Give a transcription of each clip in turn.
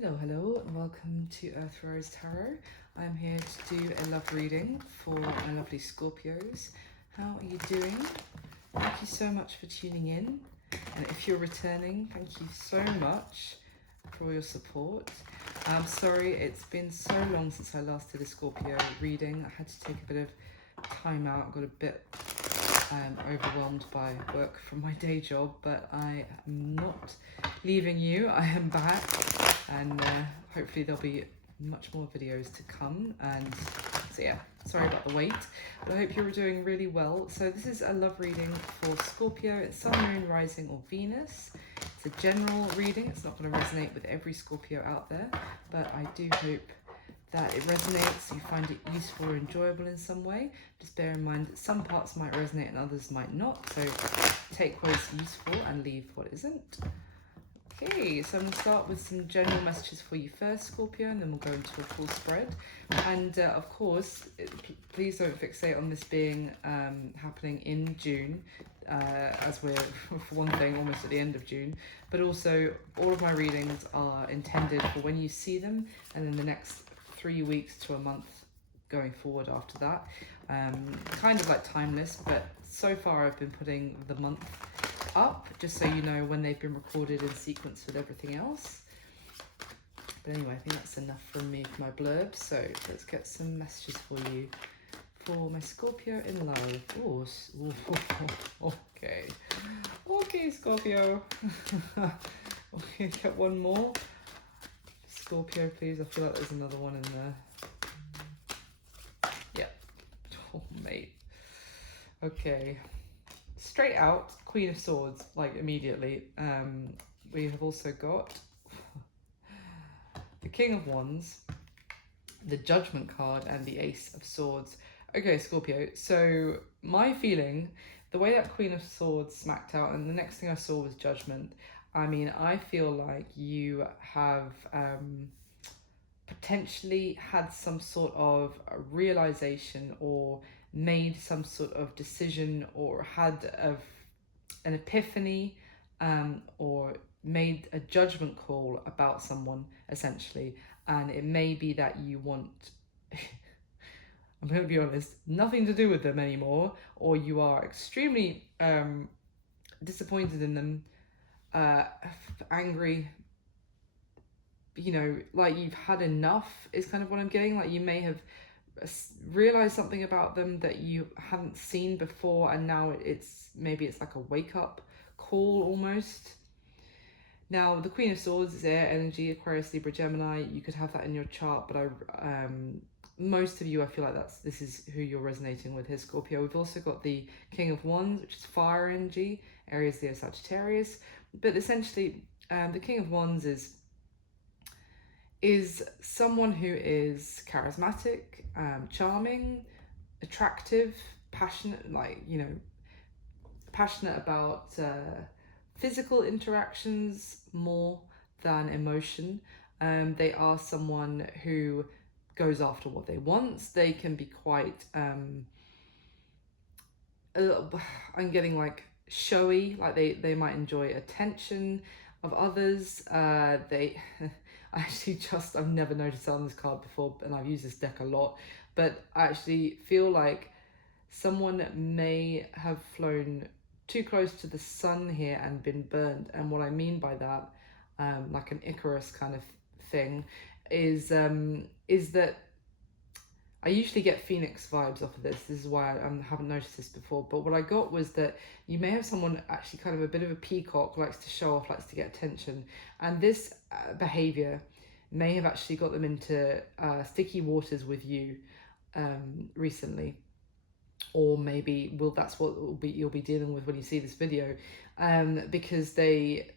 Hello, and welcome to Earthrise Tarot. I'm here to do a love reading for my lovely Scorpios. How are you doing? Thank you so much for tuning in. And if you're returning, thank you so much for all your support. I'm sorry it's been so long since I last did a Scorpio reading. I had to take a bit of time out, got a bit overwhelmed by work from my day job, but I am not leaving you. I am back, and hopefully there'll be much more videos to come. And so yeah, sorry about the wait, but I hope you're doing really well. So this is a love reading for Scorpio. It's Sun, Moon, Rising or Venus. It's a general reading. It's not going to resonate with every Scorpio out there, but I do hope that it resonates, you find it useful or enjoyable in some way. Just bear in mind that some parts might resonate and others might not, so take what is useful and leave what isn't. Okay, so I'm going to start with some general messages for you first, Scorpio, and then we'll go into a full spread. And of course, please don't fixate on this being happening in June, as we're, for one thing, almost at the end of June. But also, all of my readings are intended for when you see them, and then the next 3 weeks to a month going forward after that. Kind of like timeless, but so far I've been putting the month up just so you know when they've been recorded in sequence with everything else. But anyway, I think that's enough from me for my blurb. So let's get some messages for you for my Scorpio in love. Ooh, okay, Scorpio. Okay, get one more. Scorpio, please. I feel like there's another one in there. Yeah. Oh, mate. Okay. Straight out, Queen of Swords, like immediately. We have also got the King of Wands, the Judgment card, and the Ace of Swords. Okay, Scorpio. So my feeling, the way that Queen of Swords smacked out, and the next thing I saw was Judgment. I mean, I feel like you have potentially had some sort of realization or made some sort of decision or had an epiphany, or made a judgment call about someone, essentially. And it may be that you want, I'm going to be honest, nothing to do with them anymore, or you are extremely disappointed in them, angry, you know, like you've had enough is kind of what I'm getting. Like you may have realized something about them that you hadn't seen before, and now maybe it's like a wake-up call almost. Now the Queen of Swords is air energy, Aquarius, Libra, Gemini. You could have that in your chart, but most of you, I feel like this is who you're resonating with here, Scorpio. We've also got the King of Wands, which is fire energy, Aries, Leo, Sagittarius. But essentially, the King of Wands is someone who is charismatic, charming, attractive, passionate, like, you know, passionate about physical interactions more than emotion. They are someone who goes after what they want. They can be quite, I'm getting like showy, like they might enjoy attention of others. They I've never noticed on this card before, and I've used this deck a lot, but I actually feel like someone may have flown too close to the sun here and been burned. And what I mean by that, like an Icarus kind of thing, is that I usually get Phoenix vibes off of this. This is why I haven't noticed this before. But what I got was that you may have someone actually kind of a bit of a peacock, likes to show off, likes to get attention. And this behavior may have actually got them into sticky waters with you recently. Or maybe that's what you'll be dealing with when you see this video, because they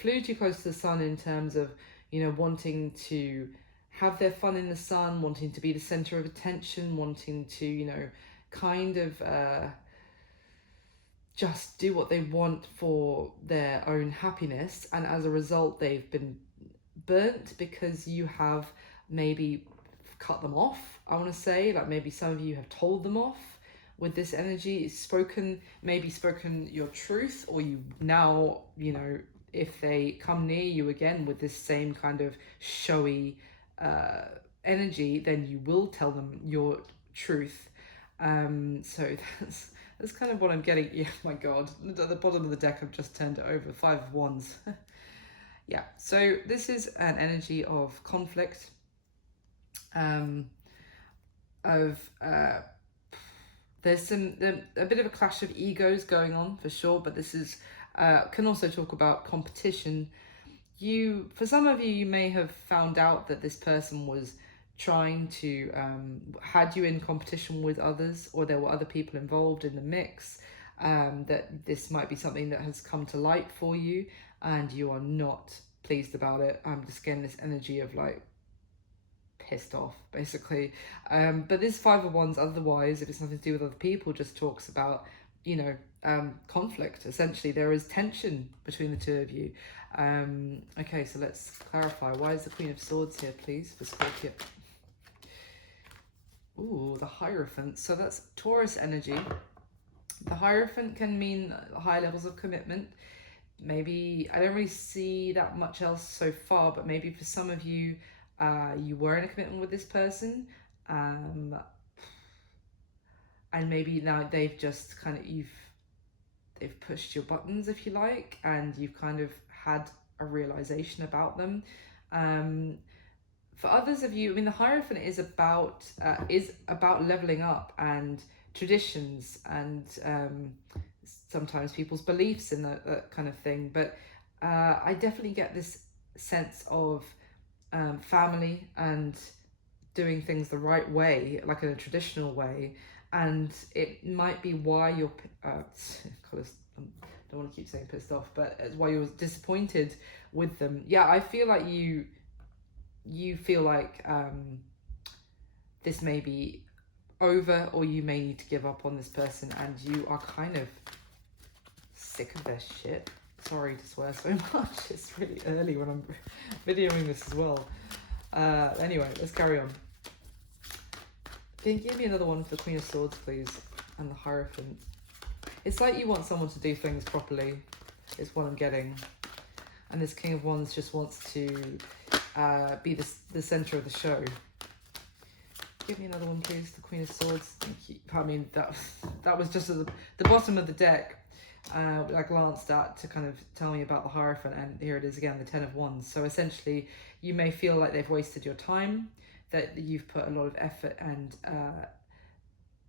flew too close to the sun in terms of, you know, wanting to have their fun in the sun, wanting to be the center of attention, wanting to, you know, kind of just do what they want for their own happiness. And as a result, they've been burnt because you have maybe cut them off. I want to say, like, maybe some of you have told them off with this energy. It's spoken your truth, or you now, you know, if they come near you again with this same kind of showy energy, then you will tell them your truth. So that's kind of what I'm getting. Yeah, my God, at the bottom of the deck I've just turned it over, 5 of Wands. Yeah, so this is an energy of conflict, of there's a bit of a clash of egos going on for sure, but this is can also talk about competition. For some of you, you may have found out that this person was trying to had you in competition with others, or there were other people involved in the mix. That this might be something that has come to light for you, and you are not pleased about it. I'm just getting this energy of like pissed off, basically. But this 5 of Wands, otherwise, if it's nothing to do with other people, just talks about, you know, conflict. Essentially, there is tension between the two of you. Okay, so let's clarify. Why is the Queen of Swords here, please, for Scorpio? Ooh, the Hierophant. So that's Taurus energy. The Hierophant can mean high levels of commitment. Maybe, I don't really see that much else so far, but maybe for some of you, you were in a commitment with this person, and maybe now they've just kind of, they've pushed your buttons, if you like, and you've kind of had a realization about them. For others of you, I mean, the Hierophant is about leveling up and traditions and sometimes people's beliefs and that kind of thing. But I definitely get this sense of family and doing things the right way, like in a traditional way. And it might be why you're, I don't want to keep saying pissed off, but it's why you're disappointed with them. Yeah, I feel like you feel like this may be over, or you may need to give up on this person, and you are kind of sick of their shit. Sorry to swear so much. It's really early when I'm videoing this as well. Anyway, let's carry on. Can you give me another one for the Queen of Swords, please? And the Hierophant. It's like you want someone to do things properly, is what I'm getting. And this King of Wands just wants to be the centre of the show. Give me another one, please. The Queen of Swords. Thank you. I mean, that was just at the bottom of the deck. I glanced at to kind of tell me about the Hierophant, and here it is again, the 10 of Wands. So essentially, you may feel like they've wasted your time, that you've put a lot of effort and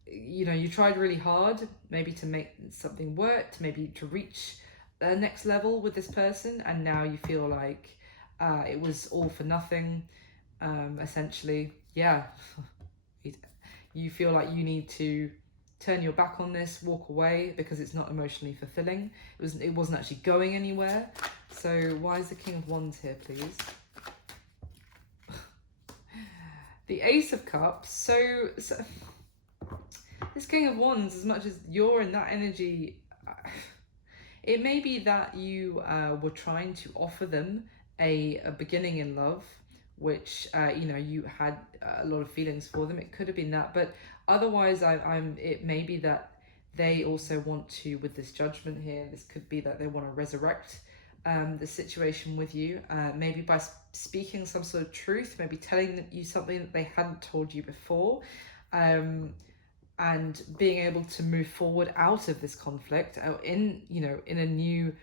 you know, you tried really hard maybe to make something work, to reach the next level with this person, and now you feel like it was all for nothing, essentially. Yeah. You feel like you need to turn your back on this, walk away, because it's not emotionally fulfilling. It wasn't actually going anywhere. So why is the King of Wands here, please? The Ace of Cups. So this King of Wands, as much as you're in that energy, it may be that you were trying to offer them a beginning in love, which you know, you had a lot of feelings for them. It could have been that, but otherwise, it may be that they also want to, with this Judgment here, this could be that they want to resurrect the situation with you, maybe by speaking some sort of truth, maybe telling you something that they hadn't told you before, and being able to move forward out of this conflict, in a new,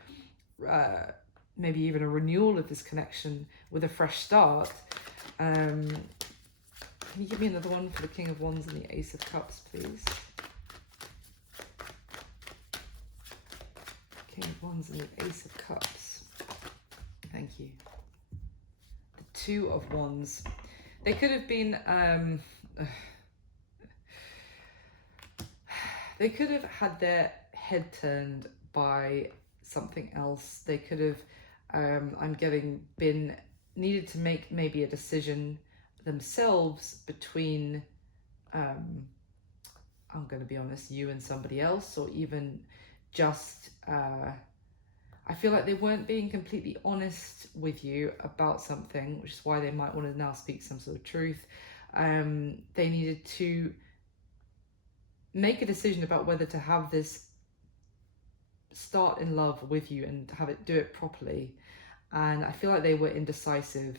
maybe even a renewal of this connection with a fresh start. Can you give me another one for the King of Wands and the Ace of Cups, please? King of Wands and the Ace of Cups. Thank you. The Two of Wands. They could have been, they could have had their head turned by something else. They could have, I'm getting, needed to make maybe a decision themselves between, I'm going to be honest, you and somebody else, or even just, I feel like they weren't being completely honest with you about something, which is why they might want to now speak some sort of truth. They needed to make a decision about whether to have this start in love with you and do it properly. And I feel like they were indecisive.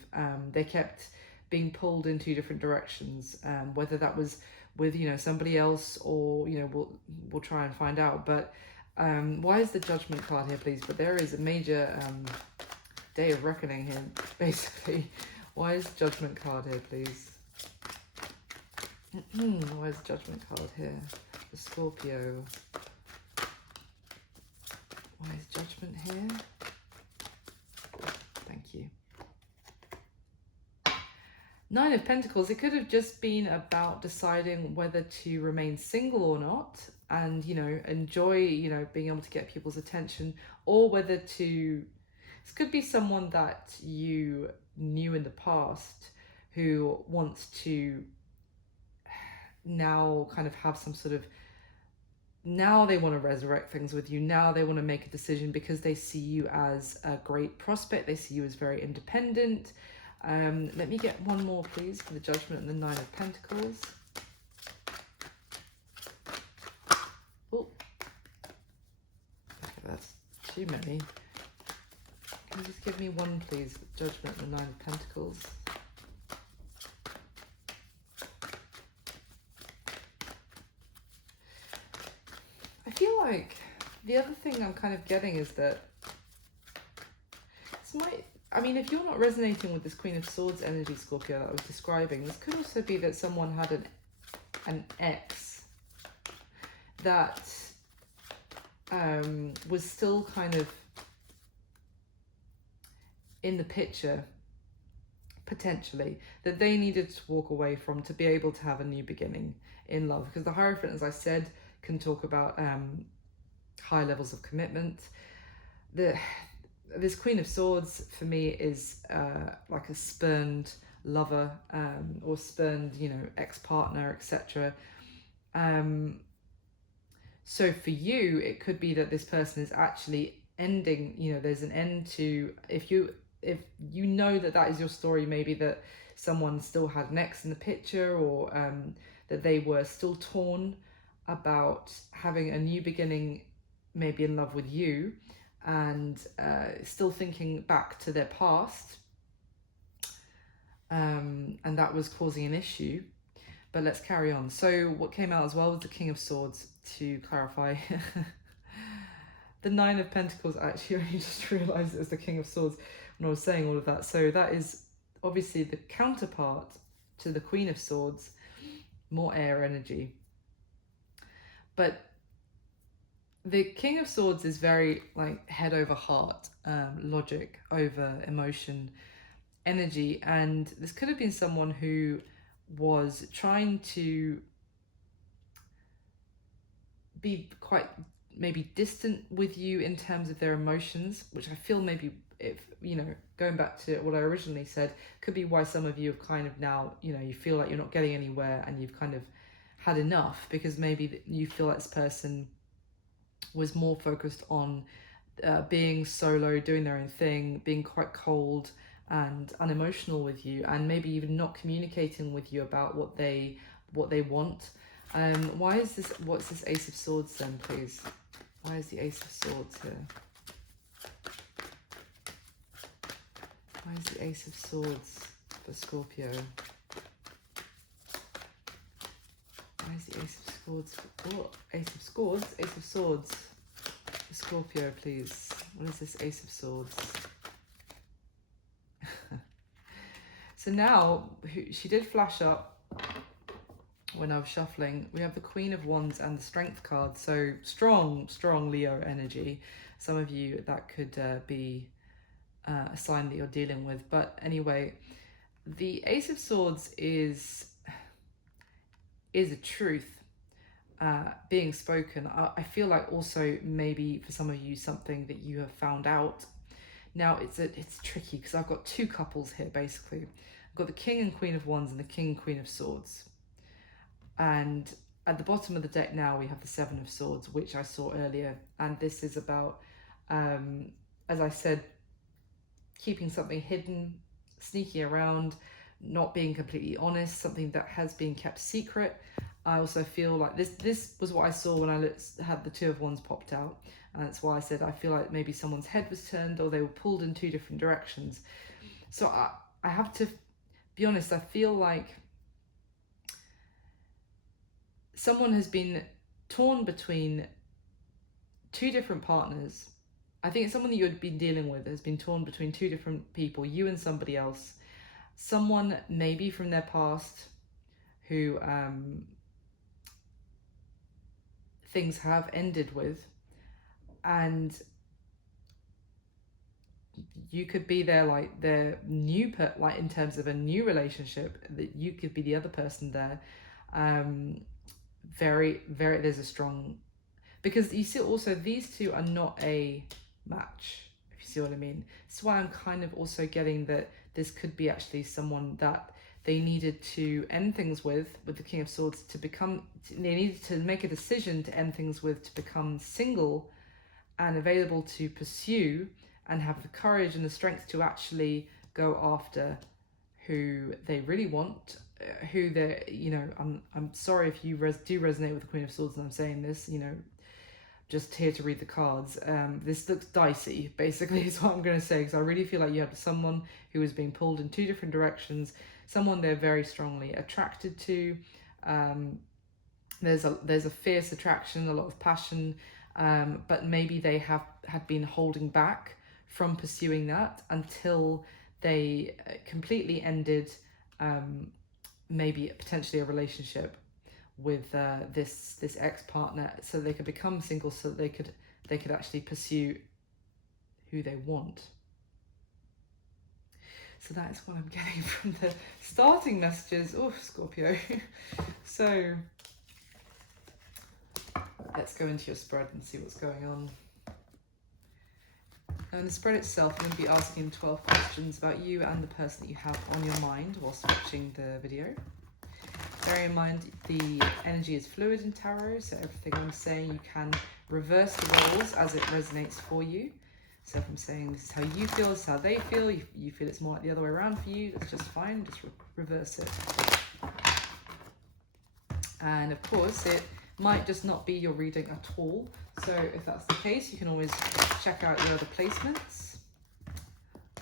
They kept being pulled in two different directions, whether that was with, you know, somebody else, or, you know, we'll try and find out. But why is the Judgment card here, please? But there is a major day of reckoning here, basically. Why is Judgment card here, please? Why is Judgment card here? The Scorpio. Why is Judgment here? Thank you. Nine of Pentacles. It could have just been about deciding whether to remain single or not, and, you know, enjoy, you know, being able to get people's attention, or whether to... This could be someone that you knew in the past who wants to now kind of have some sort of... Now they want to resurrect things with you. Now they want to make a decision because they see you as a great prospect. They see you as very independent. Let me get one more, please, for the Judgment and the Nine of Pentacles. Oh, okay, that's too many. Can you just give me one, please? Judgment and the Nine of Pentacles. I feel like the other thing I'm kind of getting is that this might... I mean, if you're not resonating with this Queen of Swords energy, Scorpio, that I was describing, this could also be that someone had an ex that was still kind of in the picture, potentially, that they needed to walk away from to be able to have a new beginning in love. Because the Hierophant, as I said, can talk about high levels of commitment. This Queen of Swords for me is like a spurned lover, or spurned, you know, ex-partner, etc. So for you, it could be that this person is actually ending, you know, there's an end to... If you know that is your story, maybe that someone still had an ex in the picture, or that they were still torn about having a new beginning, maybe in love with you, and still thinking back to their past, and that was causing an issue. But let's carry on. So what came out as well was the King of Swords, to clarify. The Nine of Pentacles, actually, I just realised it was the King of Swords when I was saying all of that. So that is obviously the counterpart to the Queen of Swords, more air energy. But the King of Swords is very like head over heart, logic over emotion energy. And this could have been someone who was trying to be quite maybe distant with you in terms of their emotions, which I feel maybe, if, you know, going back to what I originally said, could be why some of you have kind of now, you know, you feel like you're not getting anywhere and you've kind of had enough, because maybe you feel like this person was more focused on being solo, doing their own thing, being quite cold and unemotional with you, and maybe even not communicating with you about what they want. Why is this... What's this Ace of Swords then, please? Why is the Ace of Swords here? Why is the Ace of Swords for Scorpio? Why is the Ace of Swords? What? Ace of Swords? Ace of Swords for Scorpio, please. What is this Ace of Swords? So now, she did flash up when I was shuffling. We have the Queen of Wands and the Strength card. So strong Leo energy. Some of you, that could be a sign that you're dealing with. But anyway, the Ace of Swords is a truth being spoken. I feel like also maybe for some of you, something that you have found out. Now it's tricky because I've got two couples here basically. I've got the King and Queen of Wands and the King and Queen of Swords. And at the bottom of the deck now we have the Seven of Swords, which I saw earlier. And this is about, as I said, keeping something hidden, sneaking around, not being completely honest, something that has been kept secret. I also feel like this was what I saw when I had the Two of Wands popped out. And that's why I said I feel like maybe someone's head was turned or they were pulled in two different directions. So I have to be honest, I feel like someone has been torn between two different partners. I think someone that you had been dealing with has been torn between two different people, you and somebody else. Someone maybe from their past who things have ended with, and you could be there like their new like in terms of a new relationship, that you could be the other person there. Very there's a strong, because you see also these two are not a match, if you see what I mean. That's why I'm kind of also getting that this could be actually someone that they needed to end things with the King of Swords, to become, they needed to make a decision to end things with, to become single and available to pursue and have the courage and the strength to actually go after who they really want, who they're, you know, I'm sorry if you do resonate with the Queen of Swords and I'm saying this, you know, just here to read the cards. This looks dicey, basically, is what I'm going to say, because I really feel like you have someone who is being pulled in two different directions, someone they're very strongly attracted to. There's a fierce attraction, a lot of passion, but maybe they had been holding back from pursuing that until they completely ended maybe potentially a relationship with this ex-partner, so they could become single, so that they could actually pursue who they want. So that is what I'm getting from the starting messages. Oh, Scorpio. So let's go into your spread and see what's going on. Now in the spread itself, I'm going to be asking 12 questions about you and the person that you have on your mind whilst watching the video. Bear in mind, the energy is fluid in tarot, so everything I'm saying, you can reverse the roles as it resonates for you. So if I'm saying this is how you feel, this is how they feel, you feel it's more like the other way around for you, that's just fine, just reverse it. And of course, it might just not be your reading at all. So if that's the case, you can always check out your other placements.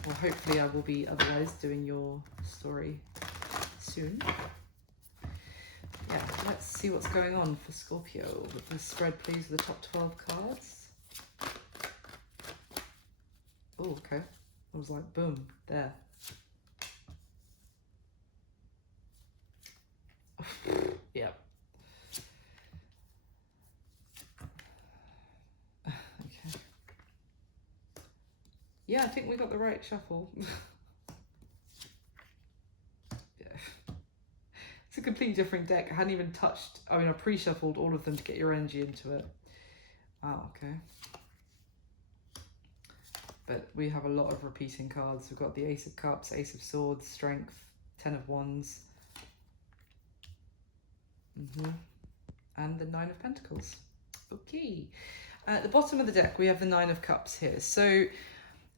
Or hopefully I will be otherwise doing your story soon. Yeah, let's see what's going on for Scorpio with the spread, please, the top 12 cards. Oh, okay. I was like, boom, there. Yep. Okay. Yeah, I think we got the right shuffle. It's a completely different deck. I hadn't even touched, I mean, I pre-shuffled all of them to get your energy into it. Wow, okay. But we have a lot of repeating cards. We've got the Ace of Cups, Ace of Swords, Strength, Ten of Wands. And the Nine of Pentacles. Okay. At the bottom of the deck, we have the Nine of Cups here. So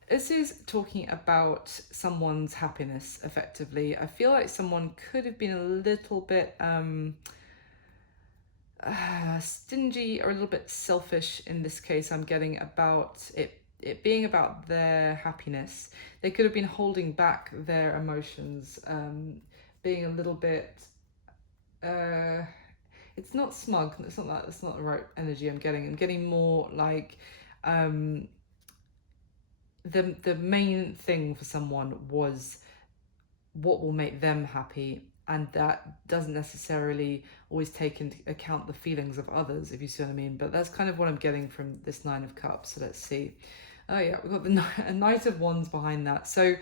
this is talking about someone's happiness, effectively. I feel like someone could have been a little bit stingy or a little bit selfish in this case. I'm getting about it being about their happiness. They could have been holding back their emotions, being a little bit... it's not smug. It's not that. That's not the right energy I'm getting. I'm getting more like... The main thing for someone was what will make them happy, and that doesn't necessarily always take into account the feelings of others, if you see what I mean. But that's kind of what I'm getting from this Nine of Cups. So let's see. Oh yeah, we've got the Knight of Wands behind that. So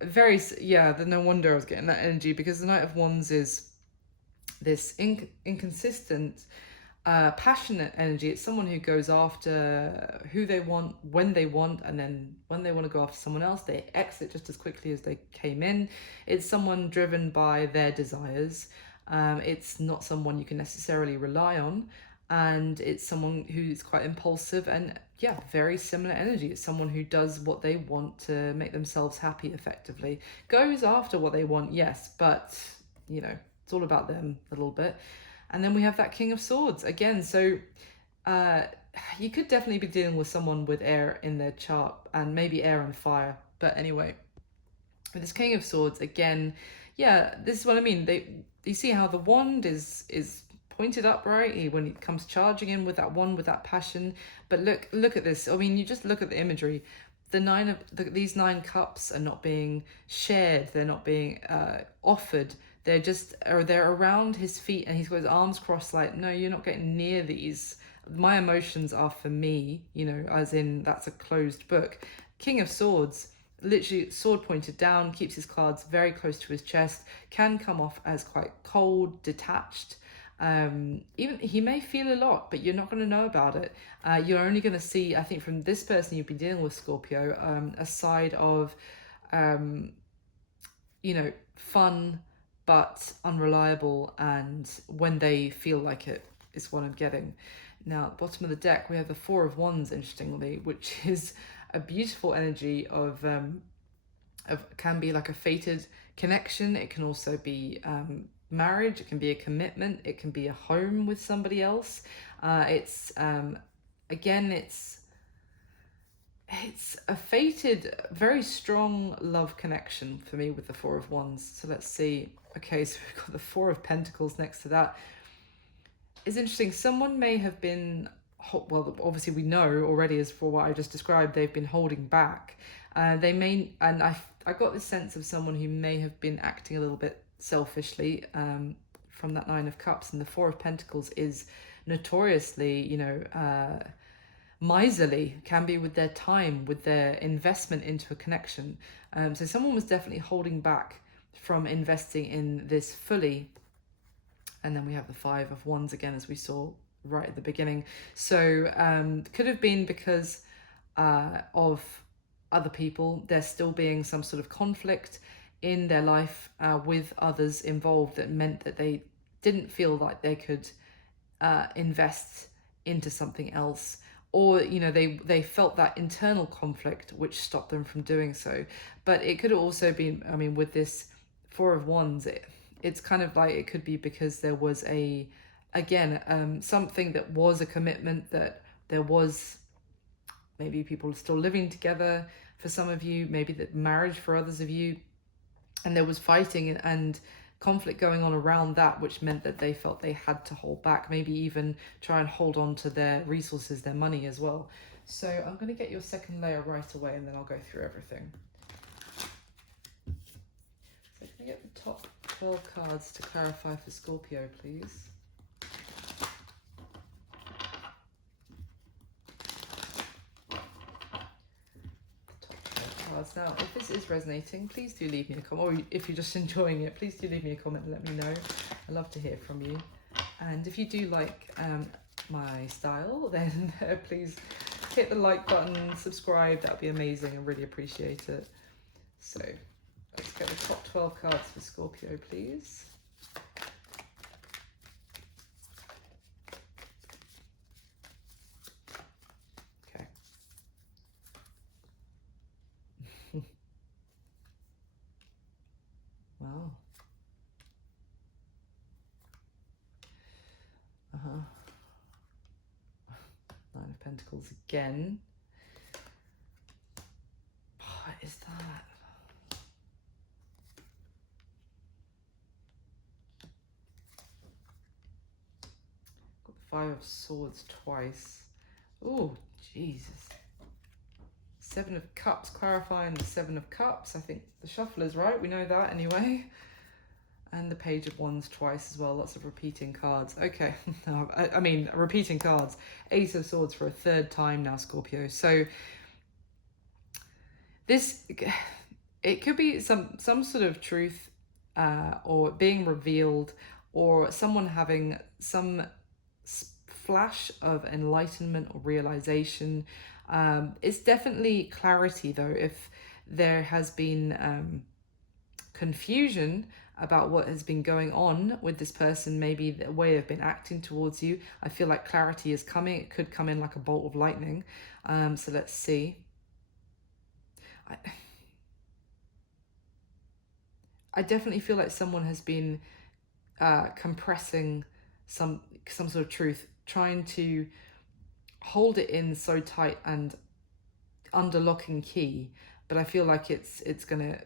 very, yeah, no wonder I was getting that energy, because the Knight of Wands is this inconsistent, passionate energy. It's someone who goes after who they want, when they want, and then when they want to go after someone else, they exit just as quickly as they came in. It's someone driven by their desires. It's not someone you can necessarily rely on, and it's someone who's quite impulsive, and yeah, very similar energy. It's someone who does what they want to make themselves happy, effectively. Goes after what they want, yes, but you know, it's all about them a little bit. And then we have that King of Swords again. So you could definitely be dealing with someone with air in their chart, and maybe air and fire. But anyway, with this King of Swords again, yeah, this is what I mean. You see how the wand is pointed up, right? When it comes charging in with that wand, with that passion. But look at this. I mean, you just look at the imagery. These 9 cups are not being shared. They're not being offered. They're around his feet, and he's got his arms crossed, like, no, you're not getting near these. My emotions are for me, as in that's a closed book. King of Swords, literally sword pointed down, keeps his cards very close to his chest, can come off as quite cold, detached. Even he may feel a lot, but you're not going to know about it. You're only going to see, I think, from this person you've been dealing with, Scorpio, a side of, fun but unreliable, and when they feel like it is what I'm getting. Now, at the bottom of the deck, we have the Four of Wands, interestingly, which is a beautiful energy of can be like a fated connection. It can also be marriage. It can be a commitment. It can be a home with somebody else. It's a fated, very strong love connection for me with the Four of Wands. So let's see. Okay, so we've got the Four of Pentacles next to that. It's interesting. Someone may have been, well, obviously we know already, as for what I just described, they've been holding back. They may, and I got this sense of someone who may have been acting a little bit selfishly from that 9 of Cups, and the Four of Pentacles is notoriously, miserly, can be with their time, with their investment into a connection. So someone was definitely holding back from investing in this fully. And then we have the Five of Wands again, as we saw right at the beginning. So could have been because of other people. There's still being some sort of conflict in their life with others involved that meant that they didn't feel like they could invest into something else, or they felt that internal conflict which stopped them from doing so. But it could also be, I mean, with this Four of Wands, it's kind of like it could be because there was something that was a commitment, that there was maybe people still living together for some of you, maybe that marriage for others of you, and there was fighting and conflict going on around that, which meant that they felt they had to hold back, maybe even try and hold on to their resources, their money as well. So I'm going to get your second layer right away, and then I'll go through everything. So can I get the top 12 cards to clarify for Scorpio, please? Now, if this is resonating, please do leave me a comment, or if you're just enjoying it, please do leave me a comment and let me know. I love to hear from you. And if you do like my style, then please hit the like button, subscribe. That would be amazing. I really appreciate it. So let's get the top 12 cards for Scorpio, please. Wow. Nine of Pentacles again. What is that? Got the Five of Swords twice. Oh, Jesus. Seven of Cups, clarifying the Seven of Cups. I think the shuffler's right. We know that anyway. And the Page of Wands twice as well. Lots of repeating cards. Okay. I mean, repeating cards. Ace of Swords for a third time now, Scorpio. So this, it could be some sort of truth or being revealed, or someone having some flash of enlightenment or realization. It's definitely clarity, though. If there has been confusion about what has been going on with this person, maybe the way they've been acting towards you, I feel like clarity is coming. It could come in like a bolt of lightning. So let's see. I definitely feel like someone has been compressing some sort of truth, trying to hold it in so tight and under lock and key, but I feel like it's gonna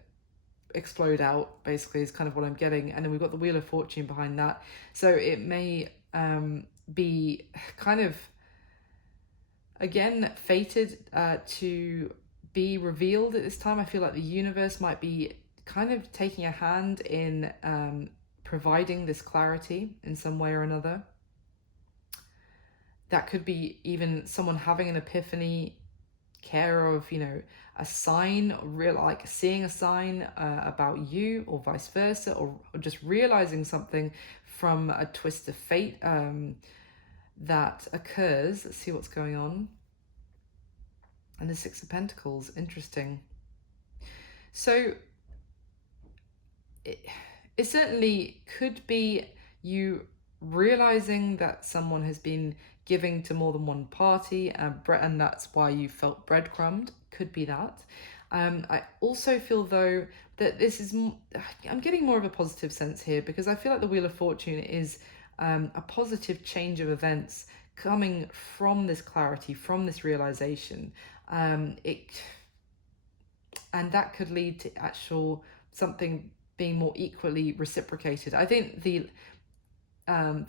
explode out, basically, is kind of what I'm getting. And then we've got the Wheel of Fortune behind that, so it may be kind of, again, fated to be revealed at this time. I feel like the universe might be kind of taking a hand in providing this clarity in some way or another. That could be even someone having an epiphany, care of, a sign, real, like seeing a sign about you, or vice versa, or just realizing something from a twist of fate that occurs. Let's see what's going on. And the Six of Pentacles, interesting. So it certainly could be you realizing that someone has been giving to more than one party, and that's why you felt breadcrumbed. Could be that. I also feel, though, that this is, I'm getting more of a positive sense here, because I feel like the Wheel of Fortune is a positive change of events coming from this clarity, from this realization. And that could lead to actual something being more equally reciprocated. I think the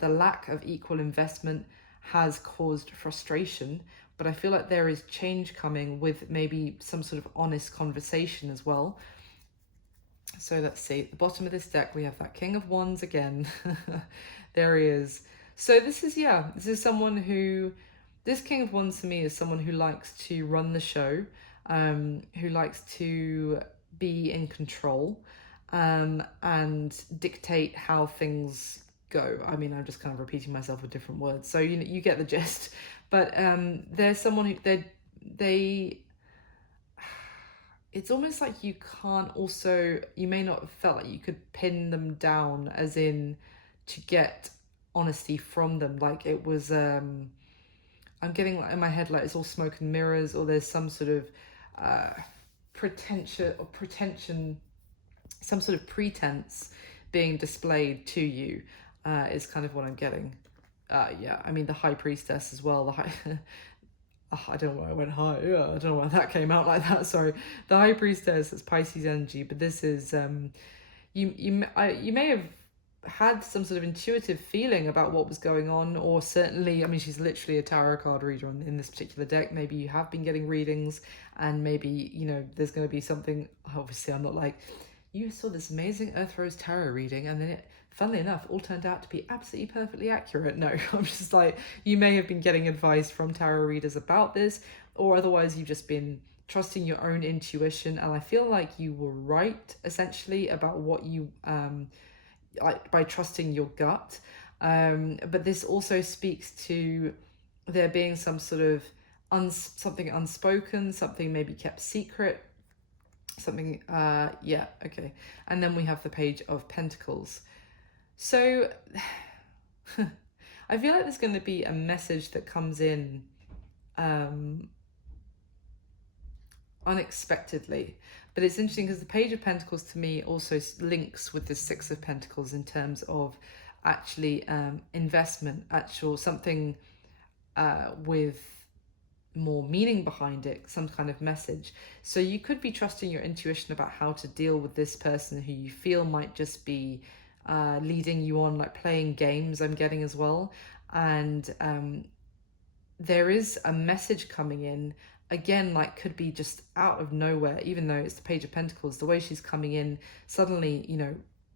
lack of equal investment has caused frustration, but I feel like there is change coming with maybe some sort of honest conversation as well. So let's see, at the bottom of this deck we have that King of Wands again. There he is. So this is someone who, this King of Wands to me is someone who likes to run the show, who likes to be in control, and dictate how things go. I mean, I'm just kind of repeating myself with different words, so you get the gist. But there's someone who they it's almost like you can't also, you may not have felt like you could pin them down, as in to get honesty from them. Like it was I'm getting in my head like it's all smoke and mirrors, or there's some sort of pretension, some sort of pretense being displayed to you, is kind of what I'm getting. Yeah, I mean the High Priestess as well. The high I don't know why I went high. Yeah, I don't know why that came out like that. Sorry. The High Priestess is Pisces energy, but this is you may have had some sort of intuitive feeling about what was going on, or certainly, I mean, she's literally a tarot card reader in this particular deck. Maybe you have been getting readings, and maybe there's going to be something. Obviously, I'm not like, you saw this amazing Earth Rose tarot reading, and then it, funnily enough, all turned out to be absolutely perfectly accurate. No, I'm just like, you may have been getting advice from tarot readers about this, or otherwise you've just been trusting your own intuition. And I feel like you were right, essentially, about what you, like, by trusting your gut. But this also speaks to there being some sort of something unspoken, something maybe kept secret, something, yeah, okay. And then we have the Page of Pentacles. So I feel like there's going to be a message that comes in unexpectedly. But it's interesting because the Page of Pentacles to me also links with the Six of Pentacles in terms of actually investment, actual something with more meaning behind it, some kind of message. So you could be trusting your intuition about how to deal with this person who you feel might just be leading you on, like playing games, I'm getting as well. And there is a message coming in, again, like could be just out of nowhere, even though it's the Page of Pentacles, the way she's coming in suddenly,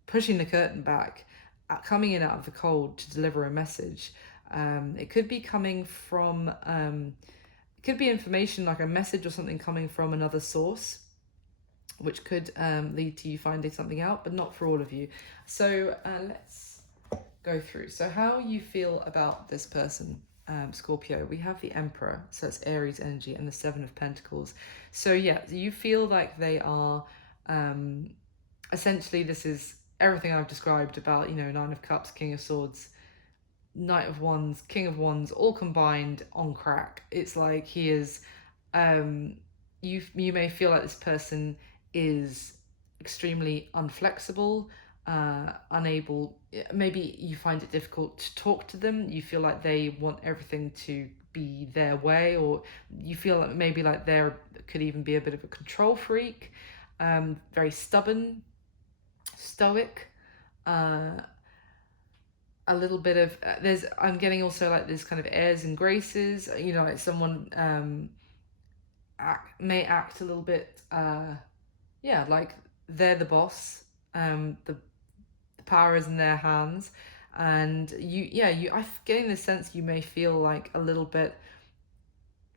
pushing the curtain back, coming in out of the cold to deliver a message. It could be coming from it could be information, like a message or something coming from another source, which could lead to you finding something out, but not for all of you. So let's go through. So how you feel about this person, Scorpio. We have the Emperor, so it's Aries energy, and the Seven of Pentacles. So yeah, you feel like they are, essentially this is everything I've described about, Nine of Cups, King of Swords, Knight of Wands, King of Wands, all combined on crack. It's like he is, you may feel like this person is extremely unflexible, unable, maybe you find it difficult to talk to them. You feel like they want everything to be their way, or you feel like maybe like there could even be a bit of a control freak, very stubborn, stoic, uh, a little bit of I'm getting also like this kind of airs and graces, you know, like someone may act a little bit yeah, like they're the boss, the power is in their hands, and I'm getting the sense you may feel like a little bit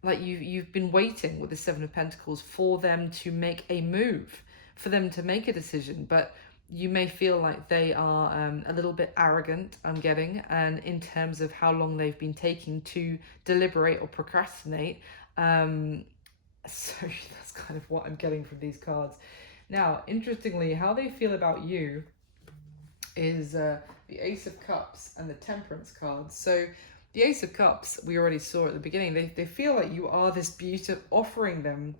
like you've been waiting with the Seven of Pentacles for them to make a move, for them to make a decision, but you may feel like they are a little bit arrogant, I'm getting, and in terms of how long they've been taking to deliberate or procrastinate. So that's kind of what I'm getting from these cards. Now, interestingly, how they feel about you is the Ace of Cups and the Temperance cards. So the Ace of Cups, we already saw at the beginning, they feel like you are this beautiful, offering them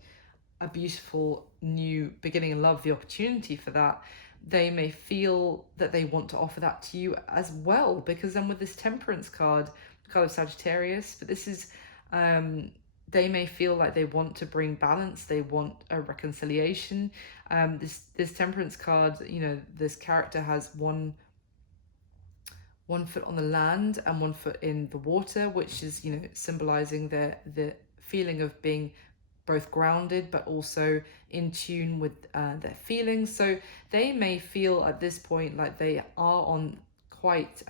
a beautiful new beginning in love, the opportunity for that. They may feel that they want to offer that to you as well, because then with this Temperance card of Sagittarius, but this is, they may feel like they want to bring balance, they want a reconciliation. This Temperance card, you know, this character has one foot on the land and 1 foot in the water, which is, you know, symbolizing the feeling of being both grounded but also in tune with their feelings. So they may feel at this point like they are on quite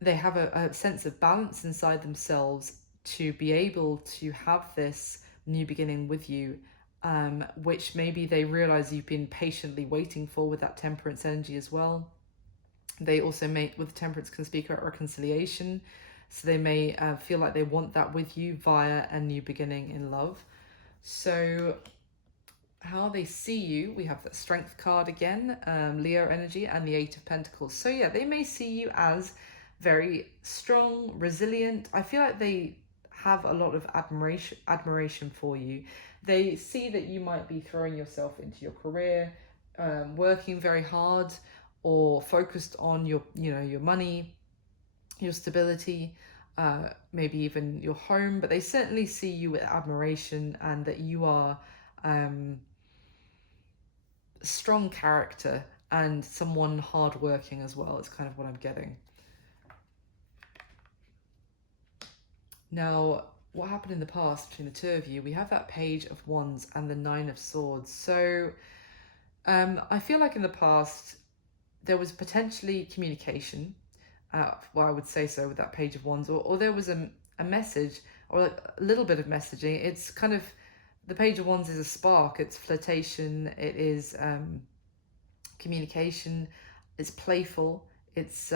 they have a sense of balance inside themselves to be able to have this new beginning with you, which maybe they realize you've been patiently waiting for with that Temperance energy as well. They also may, with Temperance, can speak about reconciliation. So they may feel like they want that with you via a new beginning in love. So how they see you, we have that Strength card again, Leo energy, and the Eight of Pentacles. So yeah, they may see you as very strong, resilient. I feel like they have a lot of admiration for you. They see that you might be throwing yourself into your career, working very hard, or focused on your, you know, your money, your stability, maybe even your home. But they certainly see you with admiration, and that you are strong character and someone hardworking as well, is kind of what I'm getting. Now, what happened in the past between the two of you, we have that Page of Wands and the Nine of Swords. So I feel like in the past there was potentially communication, well, I would say so, with that Page of Wands, or there was a message, or a little bit of messaging. It's kind of, the Page of Wands is a spark, it's flirtation, it is communication, it's playful, it's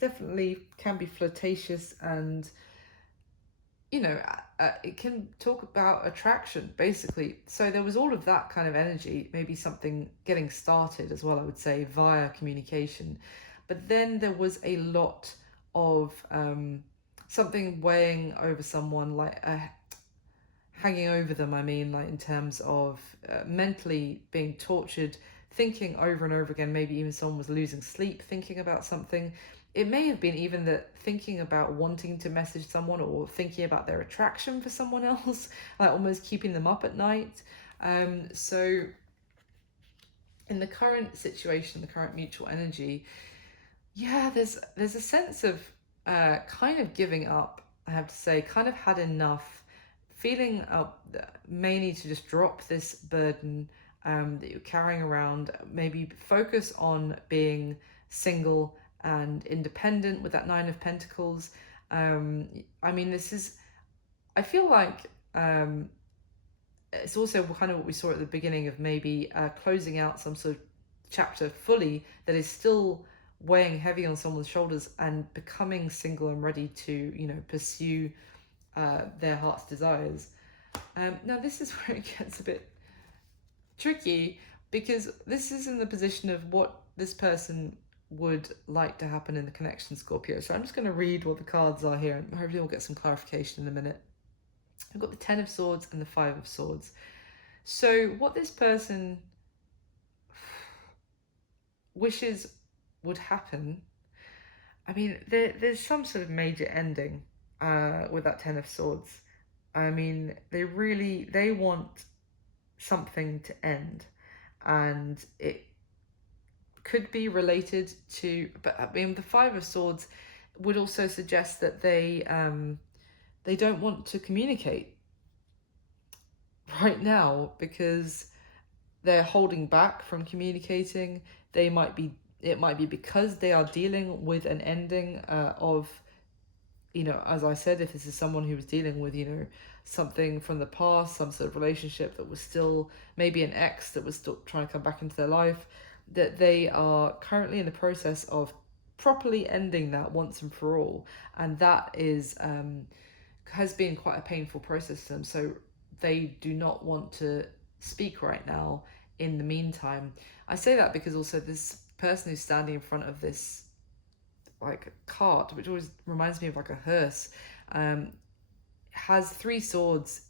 definitely can be flirtatious, and you know, it can talk about attraction basically. So there was all of that kind of energy, maybe something getting started as well, I would say, via communication. But then there was a lot of something weighing over someone, like hanging over them, I mean, like in terms of mentally being tortured, thinking over and over again. Maybe even someone was losing sleep thinking about something. It may have been even that thinking about wanting to message someone, or thinking about their attraction for someone else, like almost keeping them up at night. So in the current situation, the current mutual energy, yeah, there's a sense of kind of giving up, I have to say, kind of had enough, feeling may need to just drop this burden that you're carrying around, maybe focus on being single and independent with that Nine of Pentacles. I mean, this is, I feel like it's also kind of what we saw at the beginning of maybe closing out some sort of chapter fully that is still weighing heavy on someone's shoulders, and becoming single and ready to, you know, pursue their heart's desires. Now this is where it gets a bit tricky, because this is in the position of what this person would like to happen in the connection, Scorpio. So I'm just going to read what the cards are here, and hopefully we'll get some clarification in a minute. I've got the Ten of Swords and the Five of Swords. So what this person wishes would happen I mean, there's some sort of major ending with that Ten of Swords. I mean, they want something to end, and it could be related to, but I mean, the Five of Swords would also suggest that they don't want to communicate right now because they're holding back from communicating. It might be because they are dealing with an ending of, as I said, if this is someone who was dealing with, something from the past, some sort of relationship that was still, maybe an ex that was still trying to come back into their life, that they are currently in the process of properly ending that once and for all. And that has been quite a painful process to them. So they do not want to speak right now in the meantime. I say that because also this person who's standing in front of this like cart, which always reminds me of like a hearse, um, has three swords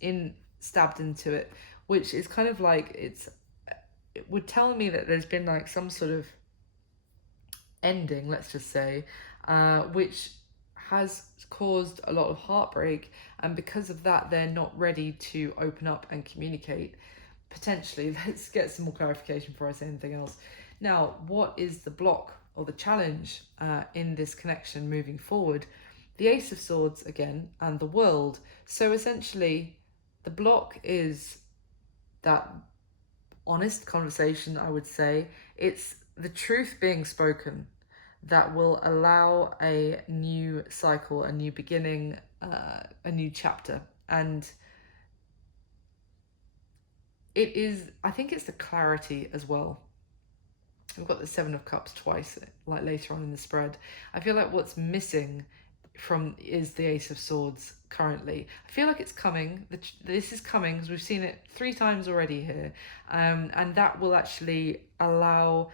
stabbed into it, which is kind of like it would tell me that there's been like some sort of ending, let's just say, which has caused a lot of heartbreak, and because of that, they're not ready to open up and communicate. Potentially, let's get some more clarification before I say anything else. Now, what is the block or the challenge in this connection moving forward? The Ace of Swords again, and the World. So essentially, the block is that honest conversation, I would say. It's the truth being spoken that will allow a new cycle, a new beginning, a new chapter. And I think it's the clarity as well. We've got the Seven of Cups twice, like later on in the spread. I feel like what's missing is the Ace of Swords currently. I feel like it's coming. This is coming because we've seen it 3 times already here, and that will actually allow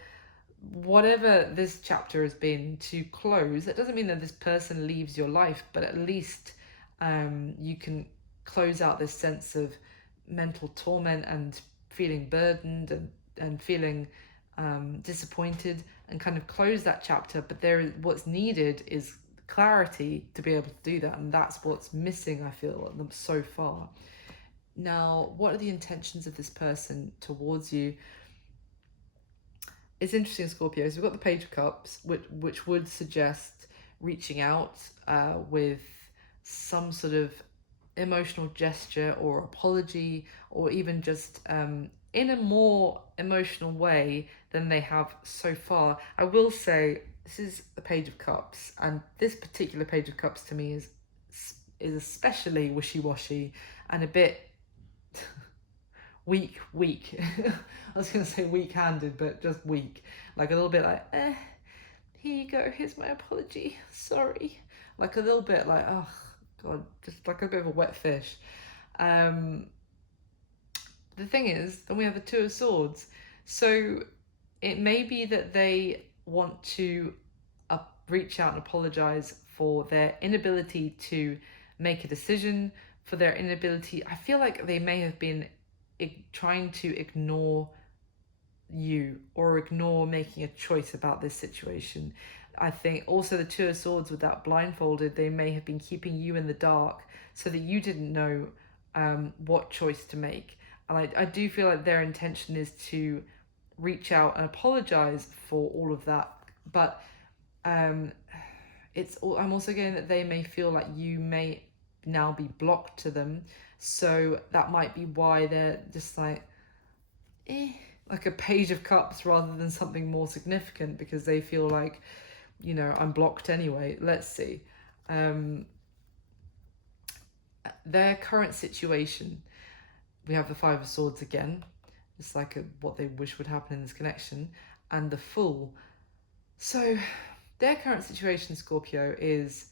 whatever this chapter has been to close. That doesn't mean that this person leaves your life, but at least you can close out this sense of mental torment and feeling burdened and feeling disappointed, and kind of close that chapter. But what's needed is clarity to be able to do that, and that's what's missing, I feel, so far. Now, what are the intentions of this person towards you? It's interesting, Scorpio. So we've got the Page of Cups, which would suggest reaching out with some sort of emotional gesture or apology, or even just in a more emotional way than they have so far. I will say this is the Page of Cups, and this particular Page of Cups to me is especially wishy-washy and a bit weak. I was going to say weak-handed, but just weak. Like a little bit like, here you go, here's my apology, sorry. Like a little bit like, oh God, just like a bit of a wet fish. The thing is, then we have the Two of Swords. So it may be that they want to reach out and apologize for their inability to make a decision, for their inability. I feel like they may have been trying to ignore you or ignore making a choice about this situation. I think also the Two of Swords with that blindfolded, they may have been keeping you in the dark so that you didn't know what choice to make. And I do feel like their intention is to reach out and apologize for all of that. But I'm also getting that they may feel like you may now be blocked to them. So that might be why they're just like a Page of Cups rather than something more significant, because they feel like, I'm blocked anyway. Let's see. Their current situation, we have the Five of Swords again. It's like what they wish would happen in this connection, and the Fool. So their current situation, Scorpio, is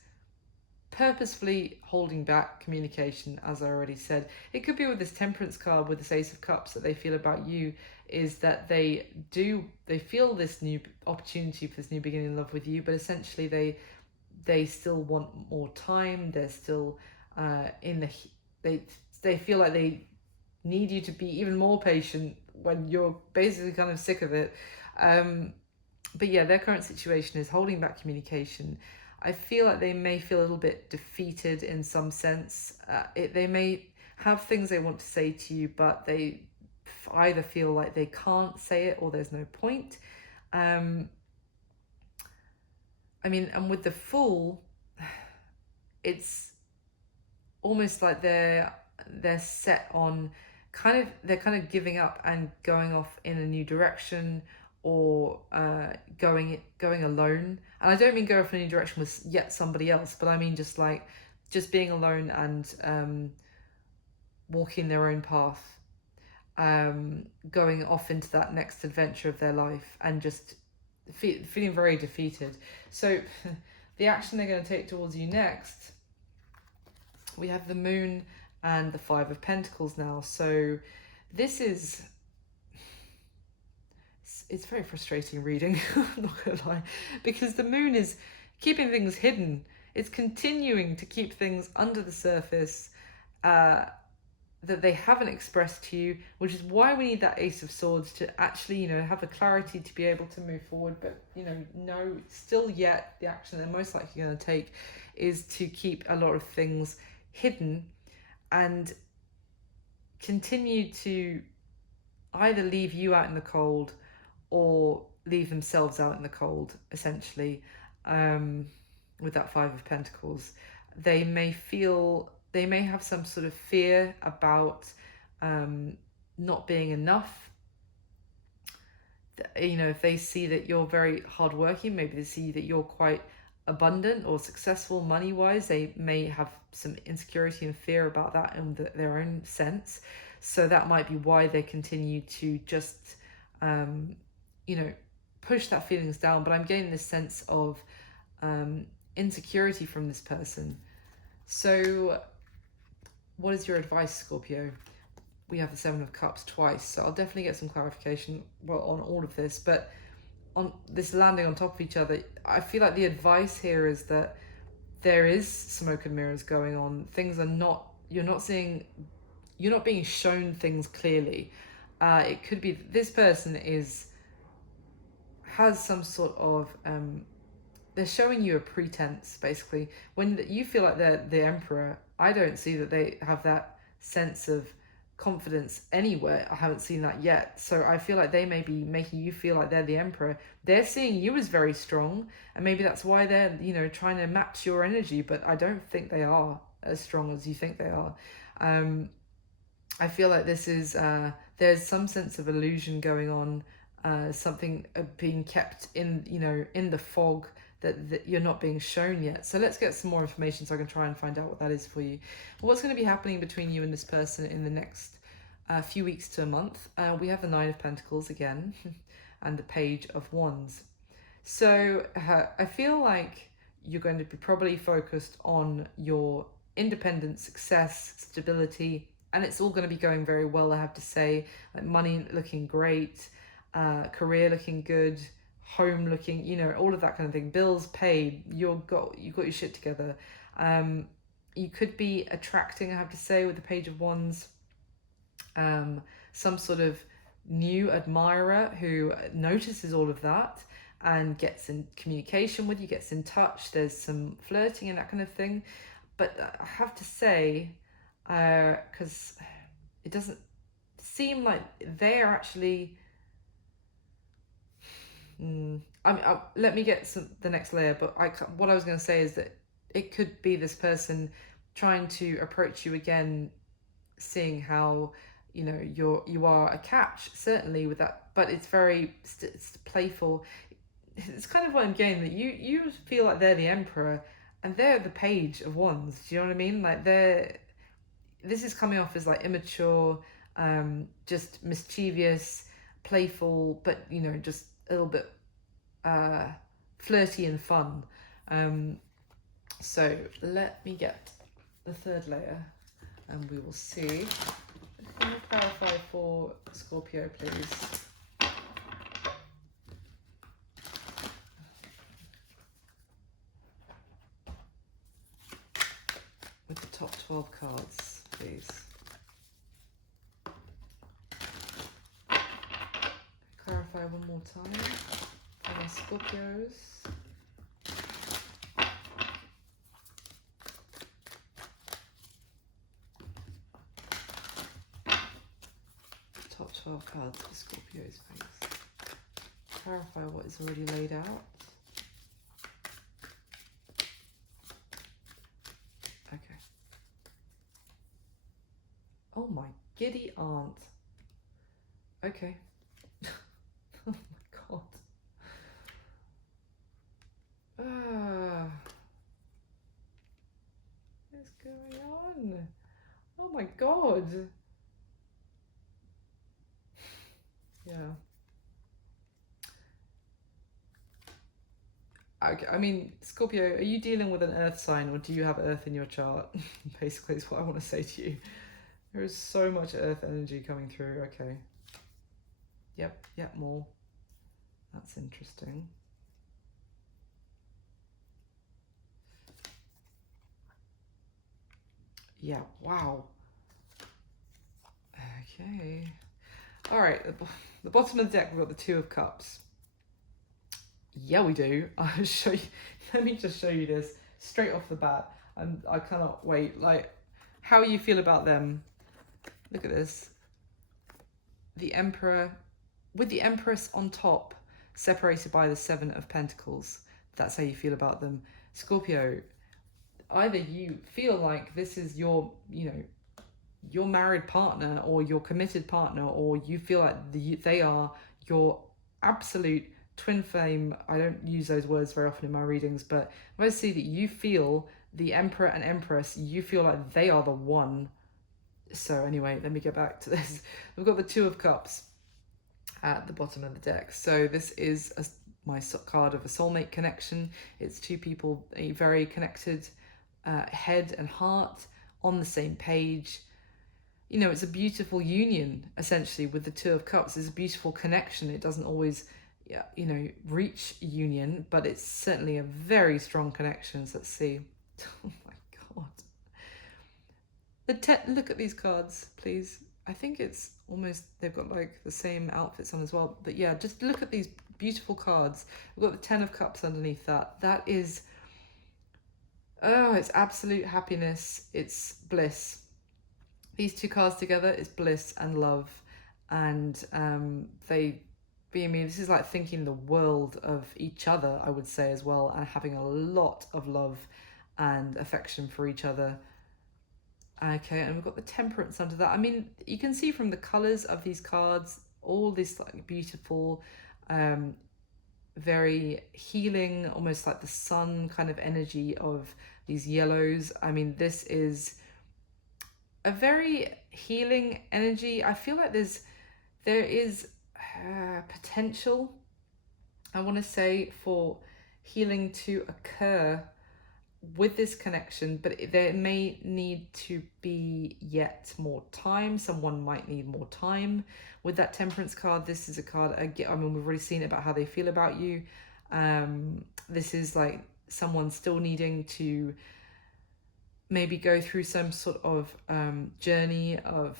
purposefully holding back communication, as I already said. It could be with this Temperance card, with this Ace of Cups, that they feel about you is that they feel this new opportunity for this new beginning in love with you, but essentially they still want more time. They're still they feel like they need you to be even more patient when you're basically kind of sick of it. But yeah, their current situation is holding back communication. I feel like they may feel a little bit defeated in some sense. They may have things they want to say to you, but they either feel like they can't say it or there's no point. I mean, and with the Fool, it's almost like they're set on they're kind of giving up and going off in a new direction, or going alone. And I don't mean go off in a new direction with yet somebody else, but I mean just being alone and walking their own path, going off into that next adventure of their life, and just feeling very defeated. So the action they're going to take towards you next, we have the Moon and the Five of Pentacles now. So this is, it's very frustrating reading, I'm not gonna lie, because the Moon is keeping things hidden. It's continuing to keep things under the surface that they haven't expressed to you, which is why we need that Ace of Swords to actually, have the clarity to be able to move forward. But, no, still yet the action they're most likely going to take is to keep a lot of things hidden and continue to either leave you out in the cold or leave themselves out in the cold, essentially. With that Five of Pentacles, they may have some sort of fear about not being enough. If they see that you're very hardworking, maybe they see that you're quite abundant or successful money-wise, they may have some insecurity and fear about that in their own sense. So that might be why they continue to just, push that feelings down. But I'm getting this sense of insecurity from this person. So what is your advice, Scorpio? We have the Seven of Cups twice, so I'll definitely get some clarification on all of this. But on this landing on top of each other, I feel like the advice here is that there is smoke and mirrors going on. Things are not, you're not being shown things clearly. It could be that this person has some sort of they're showing you a pretense, basically. When you feel like they're the emperor, I don't see that they have that sense of confidence anywhere. I haven't seen that yet. So I feel like they may be making you feel like they're the emperor. They're seeing you as very strong, and maybe that's why they're, trying to match your energy, but I don't think they are as strong as you think they are. I feel like this is, there's some sense of illusion going on, something being kept in the fog that you're not being shown yet. So let's get some more information so I can try and find out what that is for you. What's going to be happening between you and this person in the next few weeks to a month? We have the Nine of Pentacles again and the Page of Wands. So I feel like you're going to be probably focused on your independence, success, stability, and it's all going to be going very well, I have to say. Like money looking great, career looking good, home looking, all of that kind of thing. Bills paid, you've got your shit together. You could be attracting, I have to say, with the Page of Wands, some sort of new admirer who notices all of that and gets in communication with you, gets in touch. There's some flirting and that kind of thing. But I have to say, because it doesn't seem like they're actually... let me get the next layer, but what I was going to say is that it could be this person trying to approach you again, seeing how you are a catch, certainly, with that, but it's very it's playful. It's kind of what I'm getting, that you feel like they're the emperor and they're the Page of Wands. Do you know what I mean? Like this is coming off as like immature, just mischievous, playful, but just a little bit flirty and fun. So let me get the third layer and we will see. Can you clarify for Scorpio, please? With the top 12 cards, please. Clarify one more time. my Scorpios. Top 12 cards for Scorpios, please. Clarify what is already laid out. Okay. Oh my giddy aunt. Okay. Oh my god. What's going on? Oh my god. Yeah. Okay, I mean, Scorpio, are you dealing with an earth sign or do you have earth in your chart? Basically, is what I want to say to you. There is so much earth energy coming through. Okay. Yep, more. That's interesting. Yeah, wow. Okay. All right, the bottom of the deck, we've got the Two of Cups. Yeah, we do. I'll show you. Let me just show you this straight off the bat. And I cannot wait. Like, how you feel about them. Look at this. The Emperor, with the Empress on top, separated by the Seven of Pentacles. That's how you feel about them. Scorpio, either you feel like this is your, your married partner or your committed partner, or you feel like they are your absolute twin flame. I don't use those words very often in my readings, but if I see that you feel the Emperor and Empress, you feel like they are the one. So anyway, let me get back to this. We've got the Two of Cups at the bottom of the deck. So this is my card of a soulmate connection. It's two people, a very connected head and heart, on the same page. It's a beautiful union, essentially, with the Two of Cups. It's a beautiful connection. It doesn't always, reach union, but it's certainly a very strong connection. So let's see. Oh my God. Look at these cards, please. I think it's almost, they've got like the same outfits on as well. But yeah, just look at these beautiful cards. We've got the Ten of Cups underneath that. That is, oh, it's absolute happiness. It's bliss. These two cards together is bliss and love. And this is like thinking the world of each other, I would say, as well, and having a lot of love and affection for each other. Okay, and we've got the Temperance under that. I mean, you can see from the colors of these cards, all this like beautiful, very healing, almost like the sun kind of energy of these yellows. I mean, this is a very healing energy. I feel like there is potential, I want to say, for healing to occur with this connection, but there may need to be yet more time. Someone might need more time with that Temperance card. This is a card, I mean, we've already seen about how they feel about you. This is like someone still needing to maybe go through some sort of journey of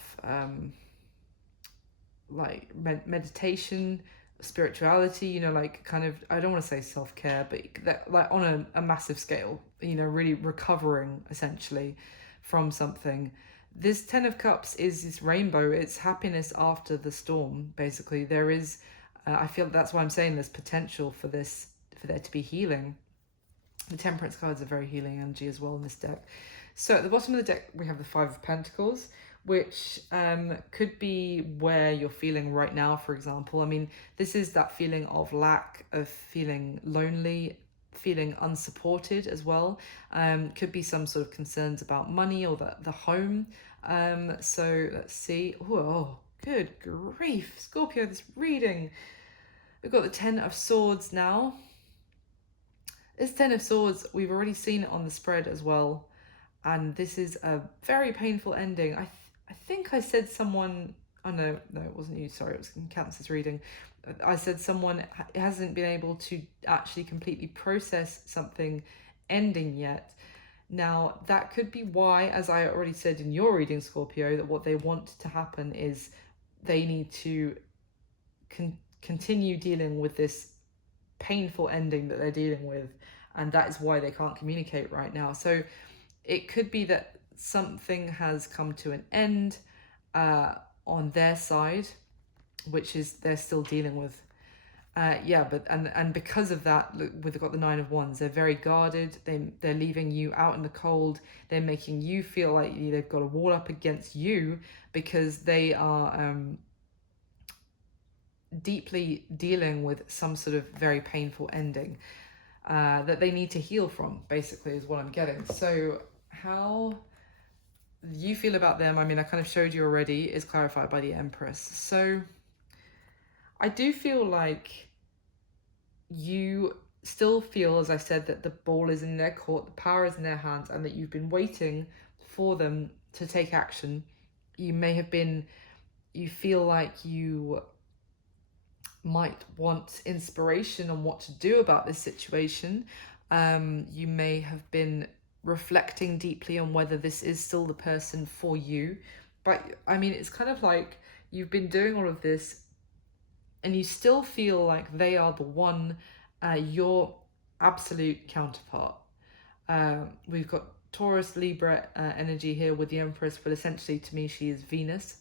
like meditation, spirituality, like kind of, I don't want to say self-care, but that, like on a massive scale, really recovering essentially from something. This Ten of Cups is this rainbow. It's happiness after the storm, basically. There is I feel that's why I'm saying there's potential for there to be healing. The Temperance cards are very healing energy as well in this deck. So at the bottom of the deck we have the Five of Pentacles, which could be where you're feeling right now, for example. I mean, this is that feeling of lack, of feeling lonely, feeling unsupported as well. Could be some sort of concerns about money or the home. So let's see. Oh, good grief, Scorpio, this reading. We've got the Ten of Swords now. This Ten of Swords, we've already seen it on the spread as well. And this is a very painful ending. I think I said someone, oh no, it wasn't you, sorry, it was in Cancer's reading. I said someone hasn't been able to actually completely process something ending yet. Now, that could be why, as I already said in your reading, Scorpio, that what they want to happen is they need to continue dealing with this painful ending that they're dealing with, and that is why they can't communicate right now. So it could be that something has come to an end on their side, which is they're still dealing with. Yeah, but and because of that, look, we've got the Nine of Wands. They're very guarded. They're leaving you out in the cold. They're making you feel like they've got a wall up against you because they are deeply dealing with some sort of very painful ending that they need to heal from. Basically, is what I'm getting. So how you feel about them? I mean, I kind of showed you already. Is clarified by the Empress. So I do feel like you still feel, as I said, that the ball is in their court, the power is in their hands, and that you've been waiting for them to take action. You may have been, you feel like you might want inspiration on what to do about this situation. You may have been reflecting deeply on whether this is still the person for you. But I mean, it's kind of like you've been doing all of this and you still feel like they are the one, your absolute counterpart. We've got Taurus, Libra energy here with the Empress, but essentially to me she is Venus.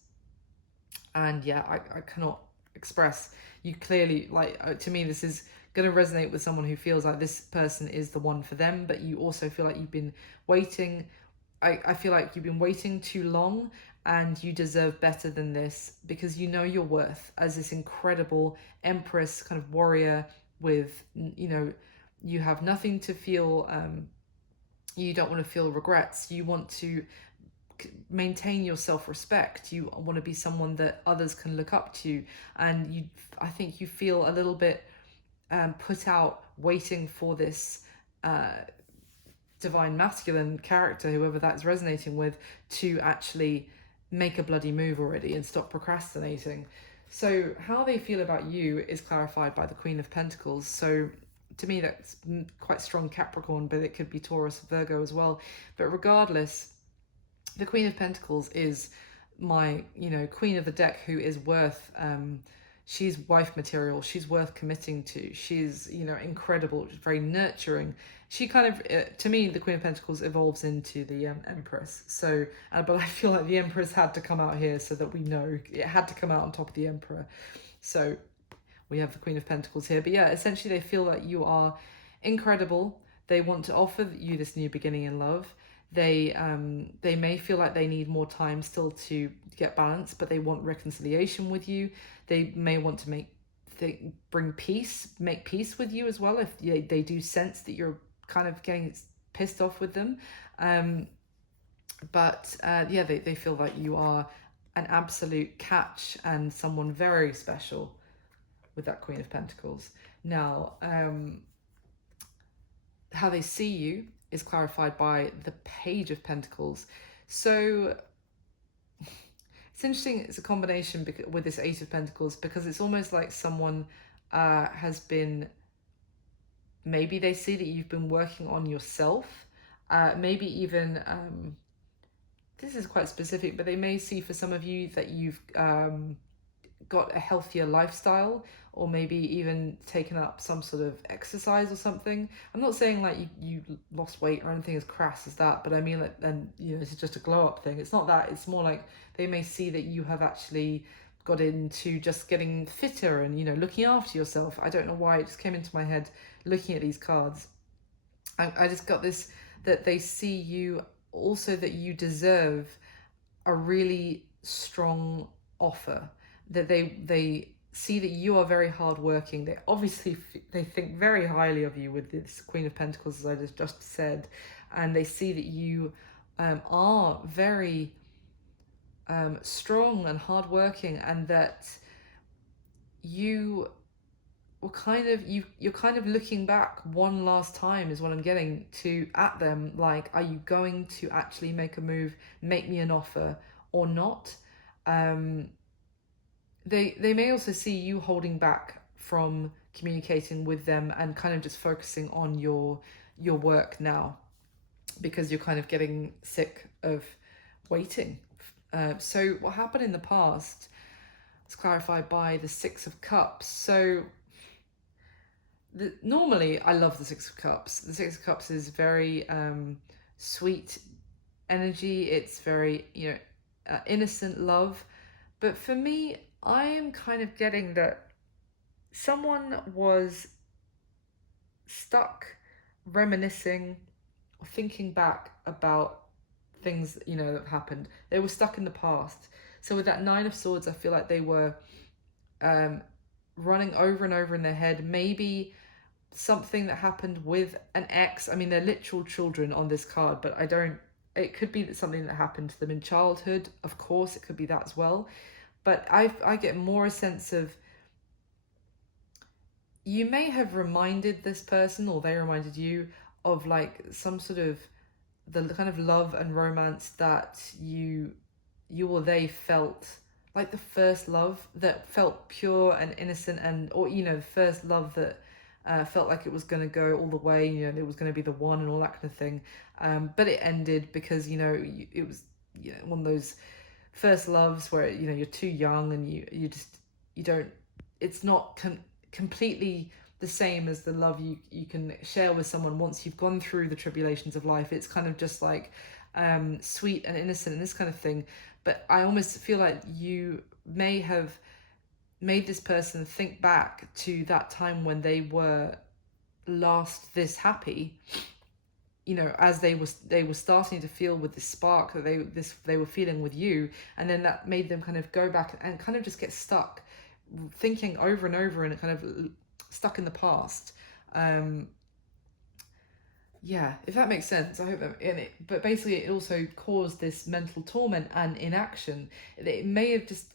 And yeah, I cannot express, you clearly, like, to me this is going to resonate with someone who feels like this person is the one for them, but you also feel like you've been waiting. I feel like you've been waiting too long, and you deserve better than this because you know your worth as this incredible Empress kind of warrior with, you have nothing to feel, you don't want to feel regrets. You want to maintain your self-respect. You want to be someone that others can look up to, and I think you feel a little bit put out waiting for this divine masculine character, whoever that's resonating with, to actually make a bloody move already and stop procrastinating. So how they feel about you is clarified by the Queen of Pentacles. So to me that's quite strong Capricorn, but it could be Taurus, Virgo as well. But regardless, the Queen of Pentacles is my, queen of the deck, who is worth, she's wife material. She's worth committing to. She's, incredible, very nurturing. She kind of, to me, the Queen of Pentacles evolves into the Empress. So, but I feel like the Empress had to come out here so that we know it had to come out on top of the Emperor. So we have the Queen of Pentacles here. But yeah, essentially they feel like you are incredible. They want to offer you this new beginning in love. They may feel like they need more time still to get balance, but they want reconciliation with you. They may want to make peace with you as well, if they do sense that you're kind of getting pissed off with them. But they feel like you are an absolute catch and someone very special with that Queen of Pentacles. Now, how they see you is clarified by the Page of Pentacles. So it's interesting, it's a combination with this Ace of Pentacles, because it's almost like someone has been, maybe they see that you've been working on yourself, maybe even, this is quite specific, but they may see for some of you that you've got a healthier lifestyle, or maybe even taken up some sort of exercise or something. I'm not saying like you lost weight or anything as crass as that, but I mean, like, and this is just a glow up thing. It's not that. It's more like they may see that you have actually got into just getting fitter and looking after yourself. I don't know why it just came into my head looking at these cards. I just got this, that they see you also, that you deserve a really strong offer, that they see that you are very hardworking. They obviously they think very highly of you with this Queen of Pentacles, as I just said, and they see that you are very strong and hardworking, and that you were you're kind of looking back one last time, is what I'm getting to, at them, like, are you going to actually make a move, make me an offer or not? They may also see you holding back from communicating with them and kind of just focusing on your work now, because you're kind of getting sick of waiting. So what happened in the past is clarified by the Six of Cups. So normally I love the Six of Cups. The Six of Cups is very sweet energy. It's very, innocent love. But for me, I am kind of getting that someone was stuck reminiscing or thinking back about things, that have happened. They were stuck in the past. So with that Nine of Swords, I feel like they were running over and over in their head. Maybe something that happened with an ex. I mean, they're literal children on this card, but it could be something that happened to them in childhood. Of course, it could be that as well. But I get more a sense of, you may have reminded this person, or they reminded you of like some sort of the kind of love and romance that you or they felt, like the first love that felt pure and innocent, and or the first love that felt like it was going to go all the way, it was going to be the one and all that kind of thing, but it ended because it was one of those first loves where you're too young and you don't, it's not completely the same as the love you can share with someone once you've gone through the tribulations of life. It's kind of just like sweet and innocent and this kind of thing. But I almost feel like you may have made this person think back to that time when they were last this happy, as they were starting to feel with this spark that they were feeling with you, and then that made them kind of go back and kind of just get stuck thinking over and over and kind of stuck in the past. Yeah, if that makes sense. I hope that but basically it also caused this mental torment and inaction. It may have just,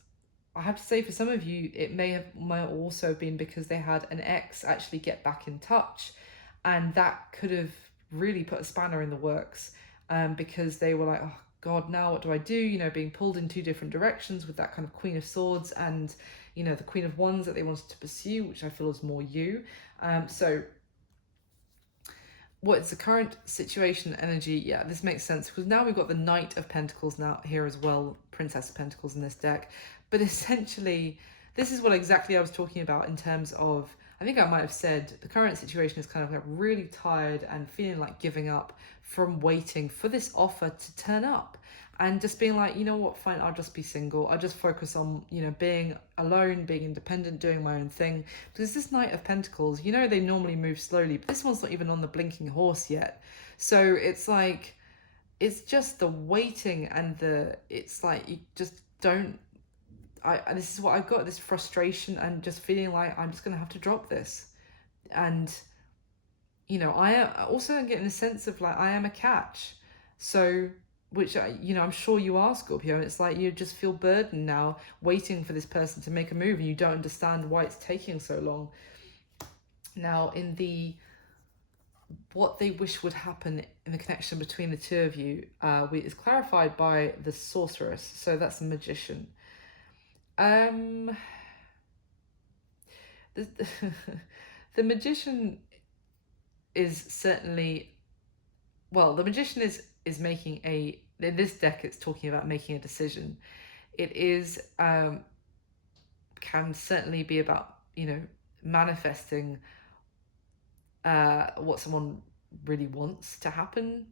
I have to say, for some of you, it might also been because they had an ex actually get back in touch, and that could have really put a spanner in the works, because they were like, oh God, now what do I do? Being pulled in two different directions with that kind of Queen of Swords and, the Queen of Wands that they wanted to pursue, which I feel is more you. So what's the current situation energy? Yeah, this makes sense, because now we've got the Knight of Pentacles now here as well, Princess of Pentacles in this deck. But essentially, this is what exactly I was talking about in terms of, I think I might have said the current situation is kind of like really tired and feeling like giving up from waiting for this offer to turn up, and just being like, you know what, fine, I'll just be single. I'll just focus on, being alone, being independent, doing my own thing. Because this Knight of Pentacles, they normally move slowly, but this one's not even on the blinking horse yet. So it's like, it's just the waiting and it's like, you just don't, this is what I've got, this frustration and just feeling like I'm just going to have to drop this. And, I am also getting a sense of like, I am a catch. So, which, I'm sure you are, Scorpio, and it's like you just feel burdened now waiting for this person to make a move and you don't understand why it's taking so long. Now, in the what they wish would happen in the connection between the two of you is clarified by the Sorceress. So that's the Magician. The Magician is certainly, well, the Magician is making in this deck it's talking about making a decision. It is can certainly be about manifesting what someone really wants to happen.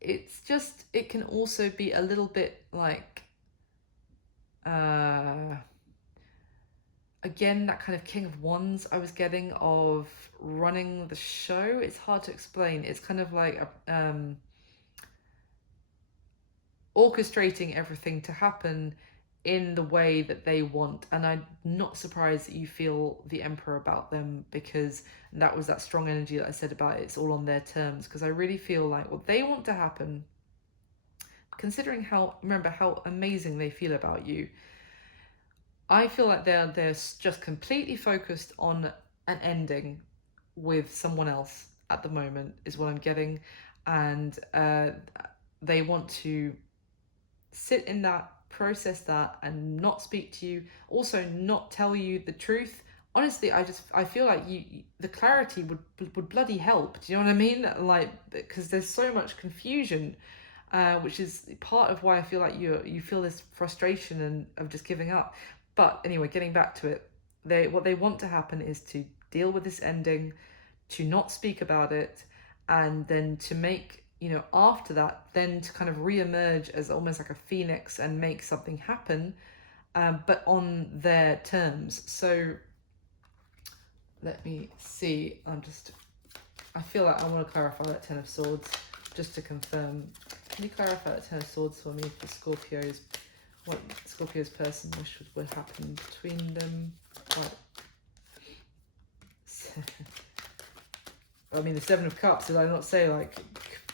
It's just, it can also be a little bit like again, that kind of King of Wands I was getting of running the show. It's hard to explain. It's kind of like orchestrating everything to happen in the way that they want. And I'm not surprised that you feel the Emperor about them, because that was that strong energy that I said about it's all on their terms. Because I really feel like what they want to happen, considering remember how amazing they feel about you, I feel like they're just completely focused on an ending with someone else at the moment, is what I'm getting. And they want to sit in that, process that, and not speak to you, also not tell you the truth. Honestly, I feel like the clarity would bloody help. Do you know what I mean? Like, because there's so much confusion, which is part of why I feel like you feel this frustration and of just giving up. But anyway, getting back to it, what they want to happen is to deal with this ending, to not speak about it, and then to make, after that, then to kind of re-emerge as almost like a phoenix and make something happen, but on their terms. So let me see. I feel like I want to clarify that Ten of Swords just to confirm. Can you clarify that Ten of Swords for me for Scorpios? What Scorpio's person wish would happen between them? I mean, the Seven of Cups, did I not say, like,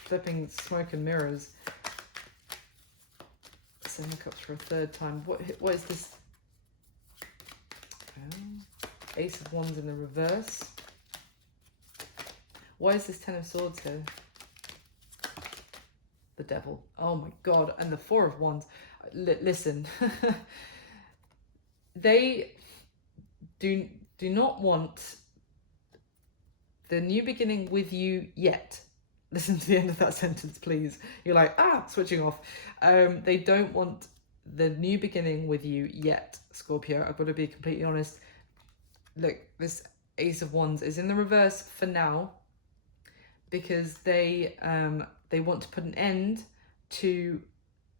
flipping smoke and mirrors? Seven of Cups for a third time. What is this? Ace of Wands in the reverse. Why is this Ten of Swords here? The Devil. Oh my God. And the Four of Wands. Listen. They do not want the new beginning with you yet. Listen to the end of that sentence, please. You're like, switching off. They don't want the new beginning with you yet, Scorpio. I've got to be completely honest. Look, this Ace of Wands is in the reverse for now because they want to put an end to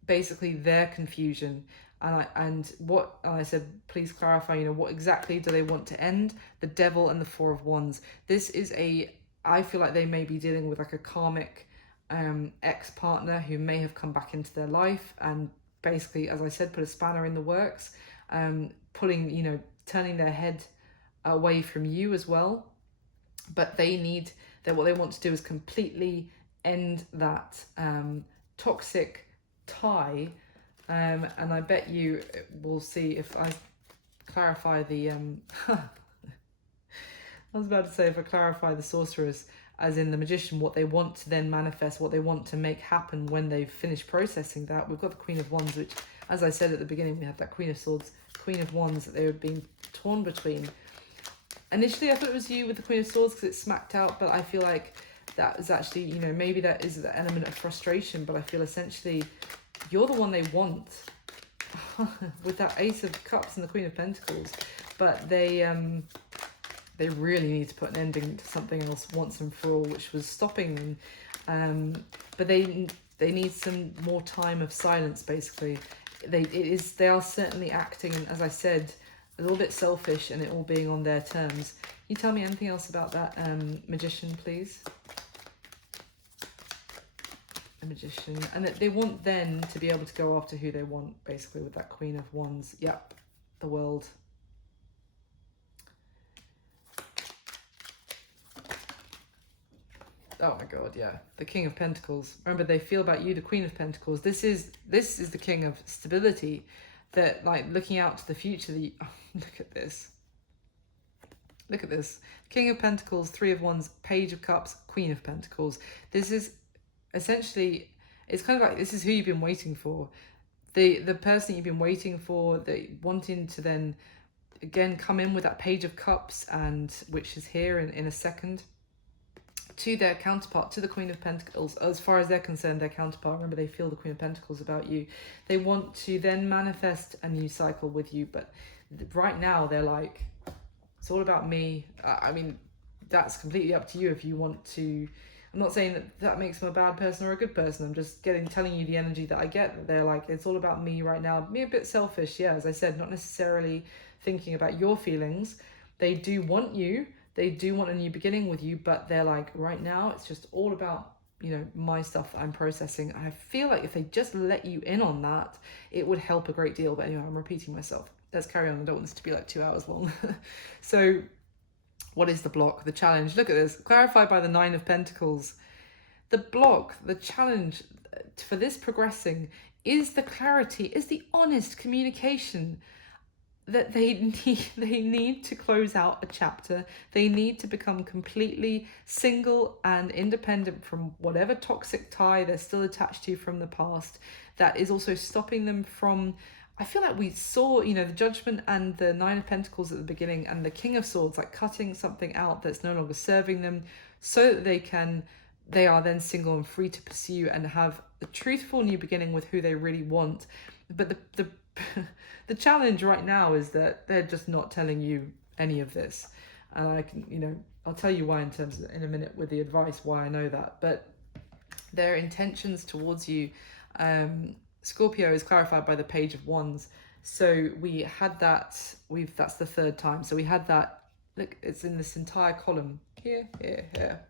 basically their confusion. And what I said, please clarify, what exactly do they want to end? The Devil and the Four of Wands. This is I feel like they may be dealing with like a karmic ex-partner who may have come back into their life and basically, as I said, put a spanner in the works, turning their head away from you as well. But what they want to do is completely end that toxic tie. And I bet you will see if I clarify the I was about to say, if I clarify the Sorceress, as in the Magician, what they want to then manifest, what they want to make happen when they've finished processing that. We've got the Queen of Wands, which, as I said at the beginning, we have that Queen of Swords, Queen of Wands that they were being torn between. Initially, I thought it was you with the Queen of Swords because it smacked out, but I feel like that is actually, maybe that is the element of frustration, but I feel essentially you're the one they want with that Ace of Cups and the Queen of Pentacles, but they really need to put an ending to something else once and for all, which was stopping them. But they need some more time of silence. Basically, they are certainly acting, as I said, a little bit selfish, and it all being on their terms. Can you tell me anything else about that Magician, please? A Magician, and that they want then to be able to go after who they want, basically, with that Queen of Wands. Yep, the World. Oh my God, yeah, the King of Pentacles. Remember, they feel about you, the Queen of Pentacles. This is the King of Stability, that, like, looking out to the future. Look at this. Look at this. King of Pentacles, Three of Wands, Page of Cups, Queen of Pentacles. This is essentially, it's kind of like, this is who you've been waiting for. The person you've been waiting for, wanting to then again come in with that Page of Cups, and which is here in a second, to their counterpart, to the Queen of Pentacles. As far as they're concerned, their counterpart, remember, they feel the Queen of Pentacles about you. They want to then manifest a new cycle with you, but right now they're like, it's all about me. I mean, that's completely up to you if you want to. I'm not saying that makes them a bad person or a good person. I'm just telling you the energy that I get. That they're like, it's all about me right now. Me a bit selfish, yeah, as I said, not necessarily thinking about your feelings. They do want you. They do want a new beginning with you, but they're like, right now, it's just all about, my stuff that I'm processing. I feel like if they just let you in on that, it would help a great deal. But anyway, I'm repeating myself. Let's carry on. I don't want this to be like 2 hours long. So what is the block, the challenge? Look at this, clarified by the Nine of Pentacles. The block, the challenge for this progressing is the clarity, is the honest communication that they need to close out a chapter. They need to become completely single and independent from whatever toxic tie they're still attached to from the past. That is also stopping them from, I feel like we saw, the Judgment and the Nine of Pentacles at the beginning, and the King of Swords, like cutting something out that's no longer serving them, so that they are then single and free to pursue and have a truthful new beginning with who they really want. But the challenge right now is that they're just not telling you any of this. And I can, you know, I'll tell you why in a minute with the advice, why I know that. But their intentions towards you, Scorpio, is clarified by the Page of Wands. So we had that, that's the third time. So we had that, look, it's in this entire column, here, here, here.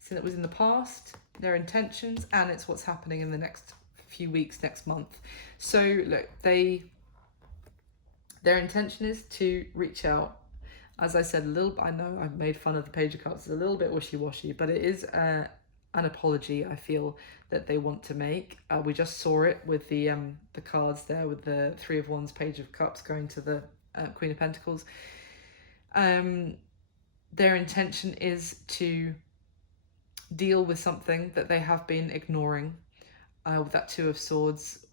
So it was in the past, their intentions, and it's what's happening in the next few weeks, next month. So look, their intention is to reach out. As I said, I know I've made fun of the Page of Cups, it's a little bit wishy-washy, but it is an apology, I feel, that they want to make. We just saw it with the cards there, with the Three of Wands, Page of Cups going to the Queen of Pentacles. Their intention is to deal with something that they have been ignoring, with that Two of Swords,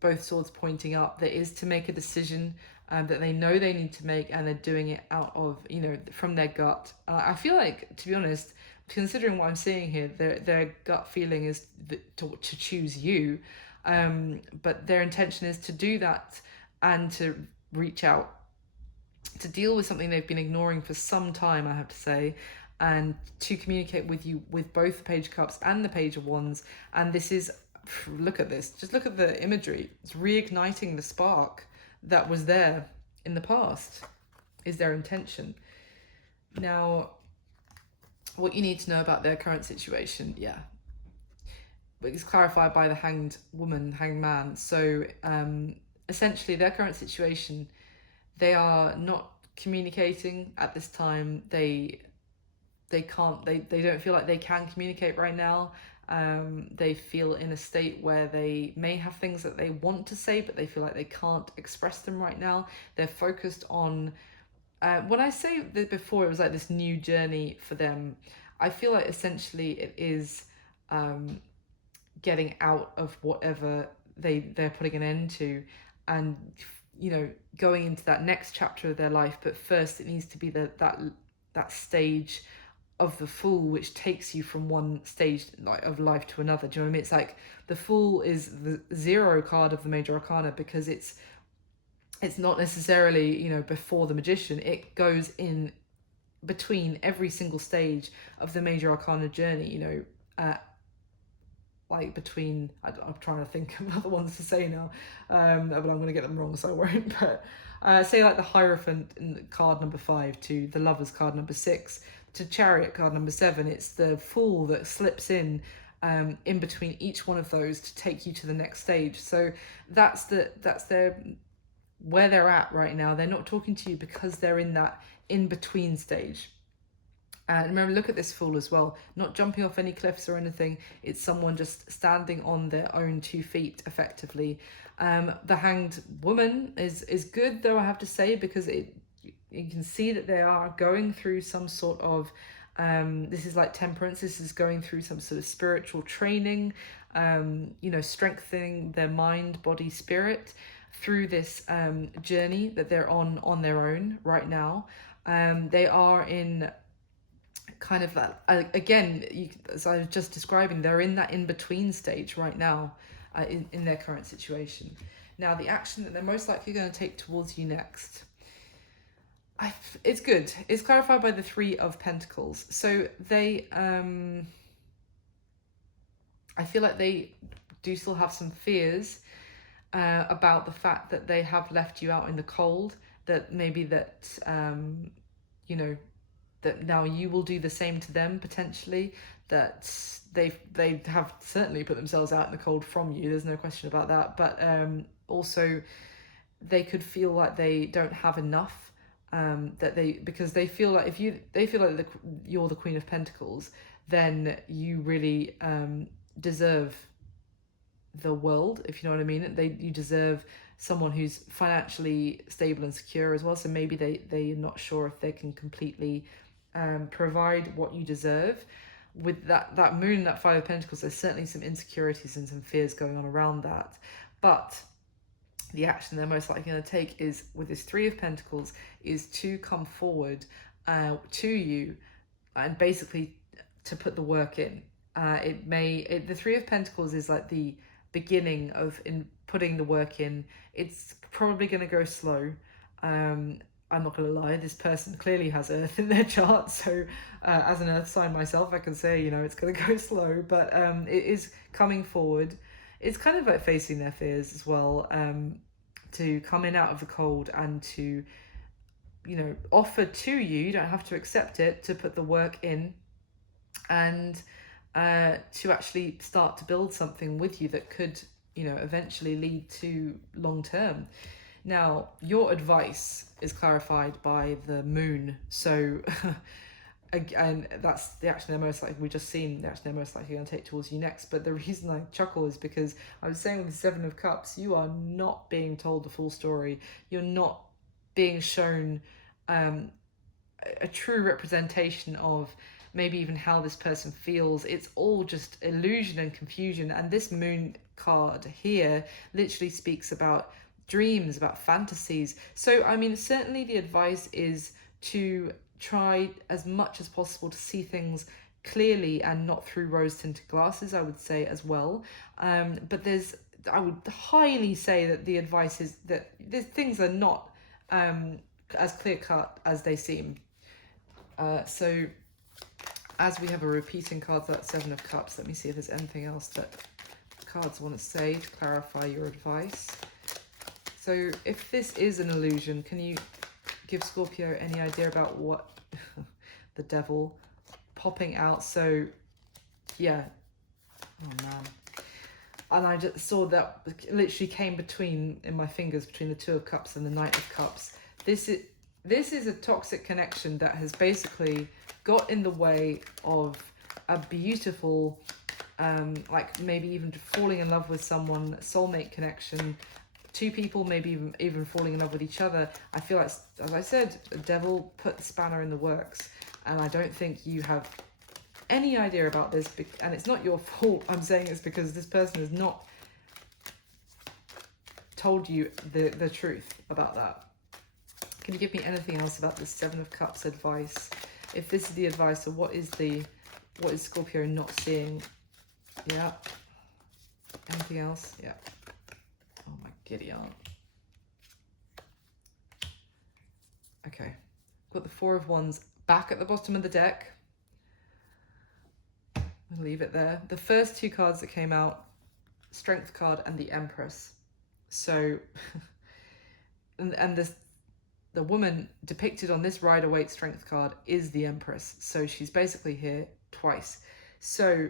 both swords pointing up. That is to make a decision that they know they need to make, and they're doing it out of, you know, from their gut. I feel like, to be honest, considering what I'm seeing here, their gut feeling is to choose you, but their intention is to do that and to reach out, to deal with something they've been ignoring for some time, I have to say, and to communicate with you with both the Page of Cups and the Page of Wands. And this is, look at this, just look at the imagery. It's reigniting the spark that was there in the past, is their intention. Now, what you need to know about their current situation, it's clarified by the Hanged Woman, Hanged Man. So essentially their current situation, they are not communicating at this time. They don't feel like they can communicate right now. They feel in a state where they may have things that they want to say, but they feel like they can't express them right now. They're focused on, when I say that before, it was like this new journey for them. I feel like essentially it is getting out of whatever they're putting an end to, and, you know, going into that next chapter of their life. But first it needs to be that stage of the Fool, which takes you from one stage of life to another. Do you know what I mean? It's like the Fool is the 0 card of the Major Arcana, because it's not necessarily, you know, before the Magician. It goes in between every single stage of the Major Arcana journey, you know, like between, I'm trying to think of other ones to say now, but I'm going to get them wrong, so I won't. But say like the Hierophant in card number 5 to the Lovers card number 6 to Chariot card number 7. It's the Fool that slips in between each one of those to take you to the next stage. So that's their where they're at right now. They're not talking to you because they're in that in-between stage. And remember, look at this Fool as well, not jumping off any cliffs or anything. It's someone just standing on their own 2 feet effectively. The Hanged Woman is good, though, I have to say, because you can see that they are going through some sort of, this is like Temperance, this is going through some sort of spiritual training, you know, strengthening their mind, body, spirit through this journey that they're on their own right now. They are in kind of that, again, as I was just describing, they're in that in-between stage right now in their current situation. Now, the action that they're most likely going to take towards you next, it's good. It's clarified by the 3 of Pentacles. So they, I feel like they do still have some fears about the fact that they have left you out in the cold, that maybe that, you know, that now you will do the same to them potentially, that they have certainly put themselves out in the cold from you, there's no question about that. But also they could feel like they don't have enough, because they feel like they feel like you're the Queen of Pentacles, then you really deserve the world, if you know what I mean. You deserve someone who's financially stable and secure as well. So maybe they're not sure if they can completely provide what you deserve. With that Moon, that 5 of Pentacles, there's certainly some insecurities and some fears going on around that. But the action they're most likely going to take is, with this 3 of Pentacles, is to come forward to you and basically to put the work in. The 3 of Pentacles is like the beginning of in putting the work in. It's probably going to go slow. I'm not going to lie, this person clearly has Earth in their chart. So as an Earth sign myself, I can say, it's going to go slow, but it is coming forward. It's kind of like facing their fears as well, to come in out of the cold and to, offer to you, you don't have to accept it, to put the work in and to actually start to build something with you that could, eventually lead to long term. Now, your advice is clarified by the moon. So, and that's the action they're most likely, we just seen the action they're most likely going to take towards you next. But the reason I chuckle is because I was saying with the Seven of Cups, you are not being told the full story. You're not being shown a true representation of maybe even how this person feels. It's all just illusion and confusion. And this moon card here literally speaks about dreams, about fantasies. So, I mean, certainly the advice is to try as much as possible to see things clearly and not through rose-tinted glasses, I would say as well. But I would highly say that the advice is that things are not as clear-cut as they seem. So as we have a repeating card, that Seven of Cups, let me see if there's anything else that cards want to say to clarify your advice. So if this is an illusion, can you give Scorpio any idea about what the devil popping out? So yeah, oh man. And I just saw that literally came in my fingers between the Two of Cups and the Knight of Cups. This is a toxic connection that has basically got in the way of a beautiful, like maybe even falling in love with someone, soulmate connection, two people maybe even falling in love with each other. I feel like, as I said, the devil put the spanner in the works, and I don't think you have any idea about this, and it's not your fault. I'm saying it's because this person has not told you the truth about that. Can you give me anything else about the Seven of Cups advice? If this is the advice, or what is Scorpio not seeing? Yeah. Anything else? Yeah. Oh my giddy aunt. Okay. Got the Four of Wands back at the bottom of the deck. I'll leave it there. The first two cards that came out, Strength card and the Empress. So, and the woman depicted on this Rider-Waite Strength card is the Empress. So she's basically here twice. So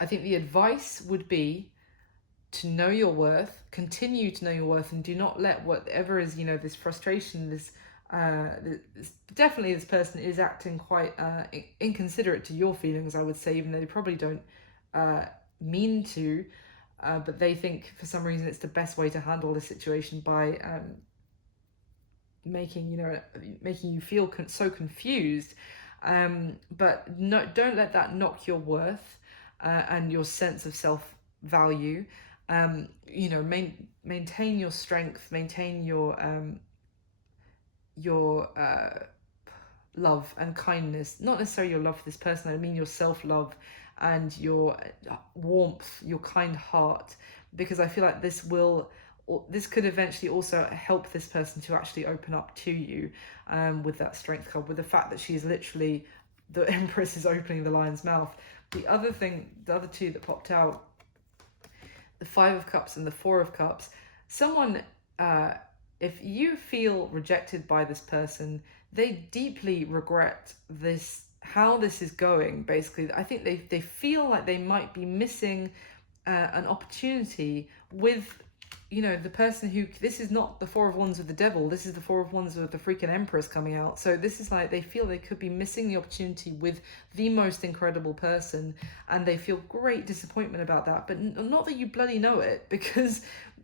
I think the advice would be to know your worth, continue to know your worth, and do not let whatever is, this frustration, definitely this person is acting quite inconsiderate to your feelings, I would say, even though they probably don't mean to, but they think for some reason it's the best way to handle the situation by making you feel so confused. But no, don't let that knock your worth and your sense of self-value. Maintain your strength, maintain your love and kindness. Not necessarily your love for this person, I mean your self-love and your warmth, your kind heart, because I feel like this could eventually also help this person to actually open up to you, with that Strength card, with the fact that she's literally, the Empress is opening the lion's mouth. The other two that popped out, the Five of Cups and the Four of Cups, someone, if you feel rejected by this person, they deeply regret how this is going, basically. I think they feel like they might be missing an opportunity with, the person who, this is not the Four of Wands with the devil, this is the Four of Wands with the freaking Empress coming out. So this is like, they feel they could be missing the opportunity with the most incredible person, and they feel great disappointment about that. But not that you bloody know it, because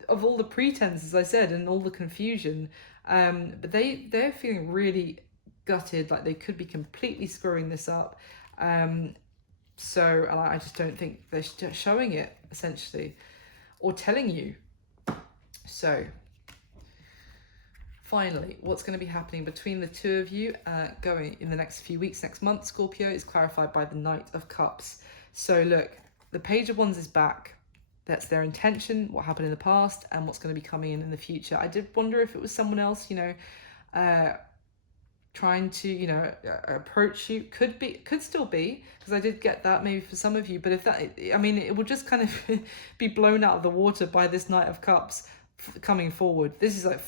of all the pretense, as I said, and all the confusion. But they're feeling really gutted, like they could be completely screwing this up. So I just don't think they're showing it, essentially, or telling you. So, finally, what's going to be happening between the two of you going in the next few weeks, next month, Scorpio, is clarified by the Knight of Cups. So look, the Page of Wands is back. That's their intention, what happened in the past, and what's going to be coming in the future. I did wonder if it was someone else, trying to, you know, approach you. Could still be, because I did get that maybe for some of you, but if that, I mean, it will just kind of be blown out of the water by this Knight of Cups coming forward. This is like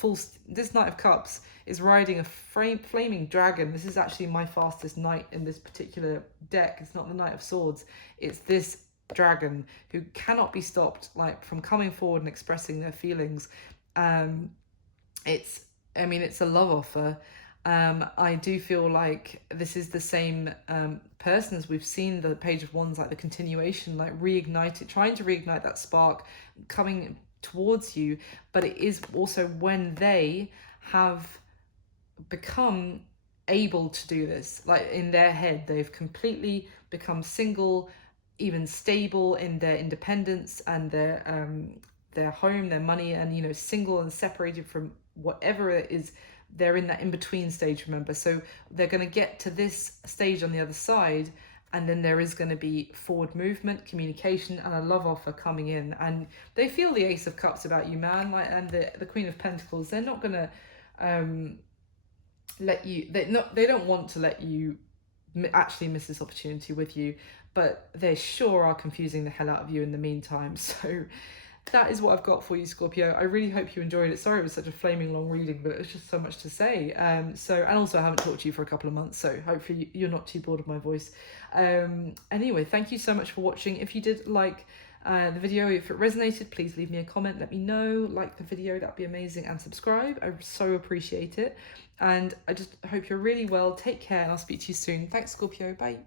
this Knight of Cups is riding a flaming dragon. This is actually my fastest knight in this particular deck. It's not the Knight of Swords, it's this dragon who cannot be stopped, like, from coming forward and expressing their feelings. It's a love offer. I do feel like this is the same person as we've seen the Page of Wands, like the continuation, like reignite it, trying to reignite that spark coming towards you. But it is also when they have become able to do this, like in their head, they've completely become single, even stable in their independence and their home, their money, and, you know, single and separated from whatever it is. They're in that in-between stage, remember? So they're going to get to this stage on the other side, and then there is going to be forward movement, communication, and a love offer coming in. And they feel the Ace of Cups about you, man, like, and the Queen of Pentacles. They're not going to let you, they don't want to let you actually miss this opportunity with you, but they sure are confusing the hell out of you in the meantime. So that is what I've got for you, Scorpio. I really hope you enjoyed it. Sorry it was such a flaming long reading, but it was just so much to say. And also I haven't talked to you for a couple of months, so hopefully you're not too bored of my voice. Anyway, thank you so much for watching. If you did like the video, if it resonated, please leave me a comment, let me know, like the video, that'd be amazing, and subscribe. I so appreciate it. And I just hope you're really well. Take care, and I'll speak to you soon. Thanks, Scorpio. Bye.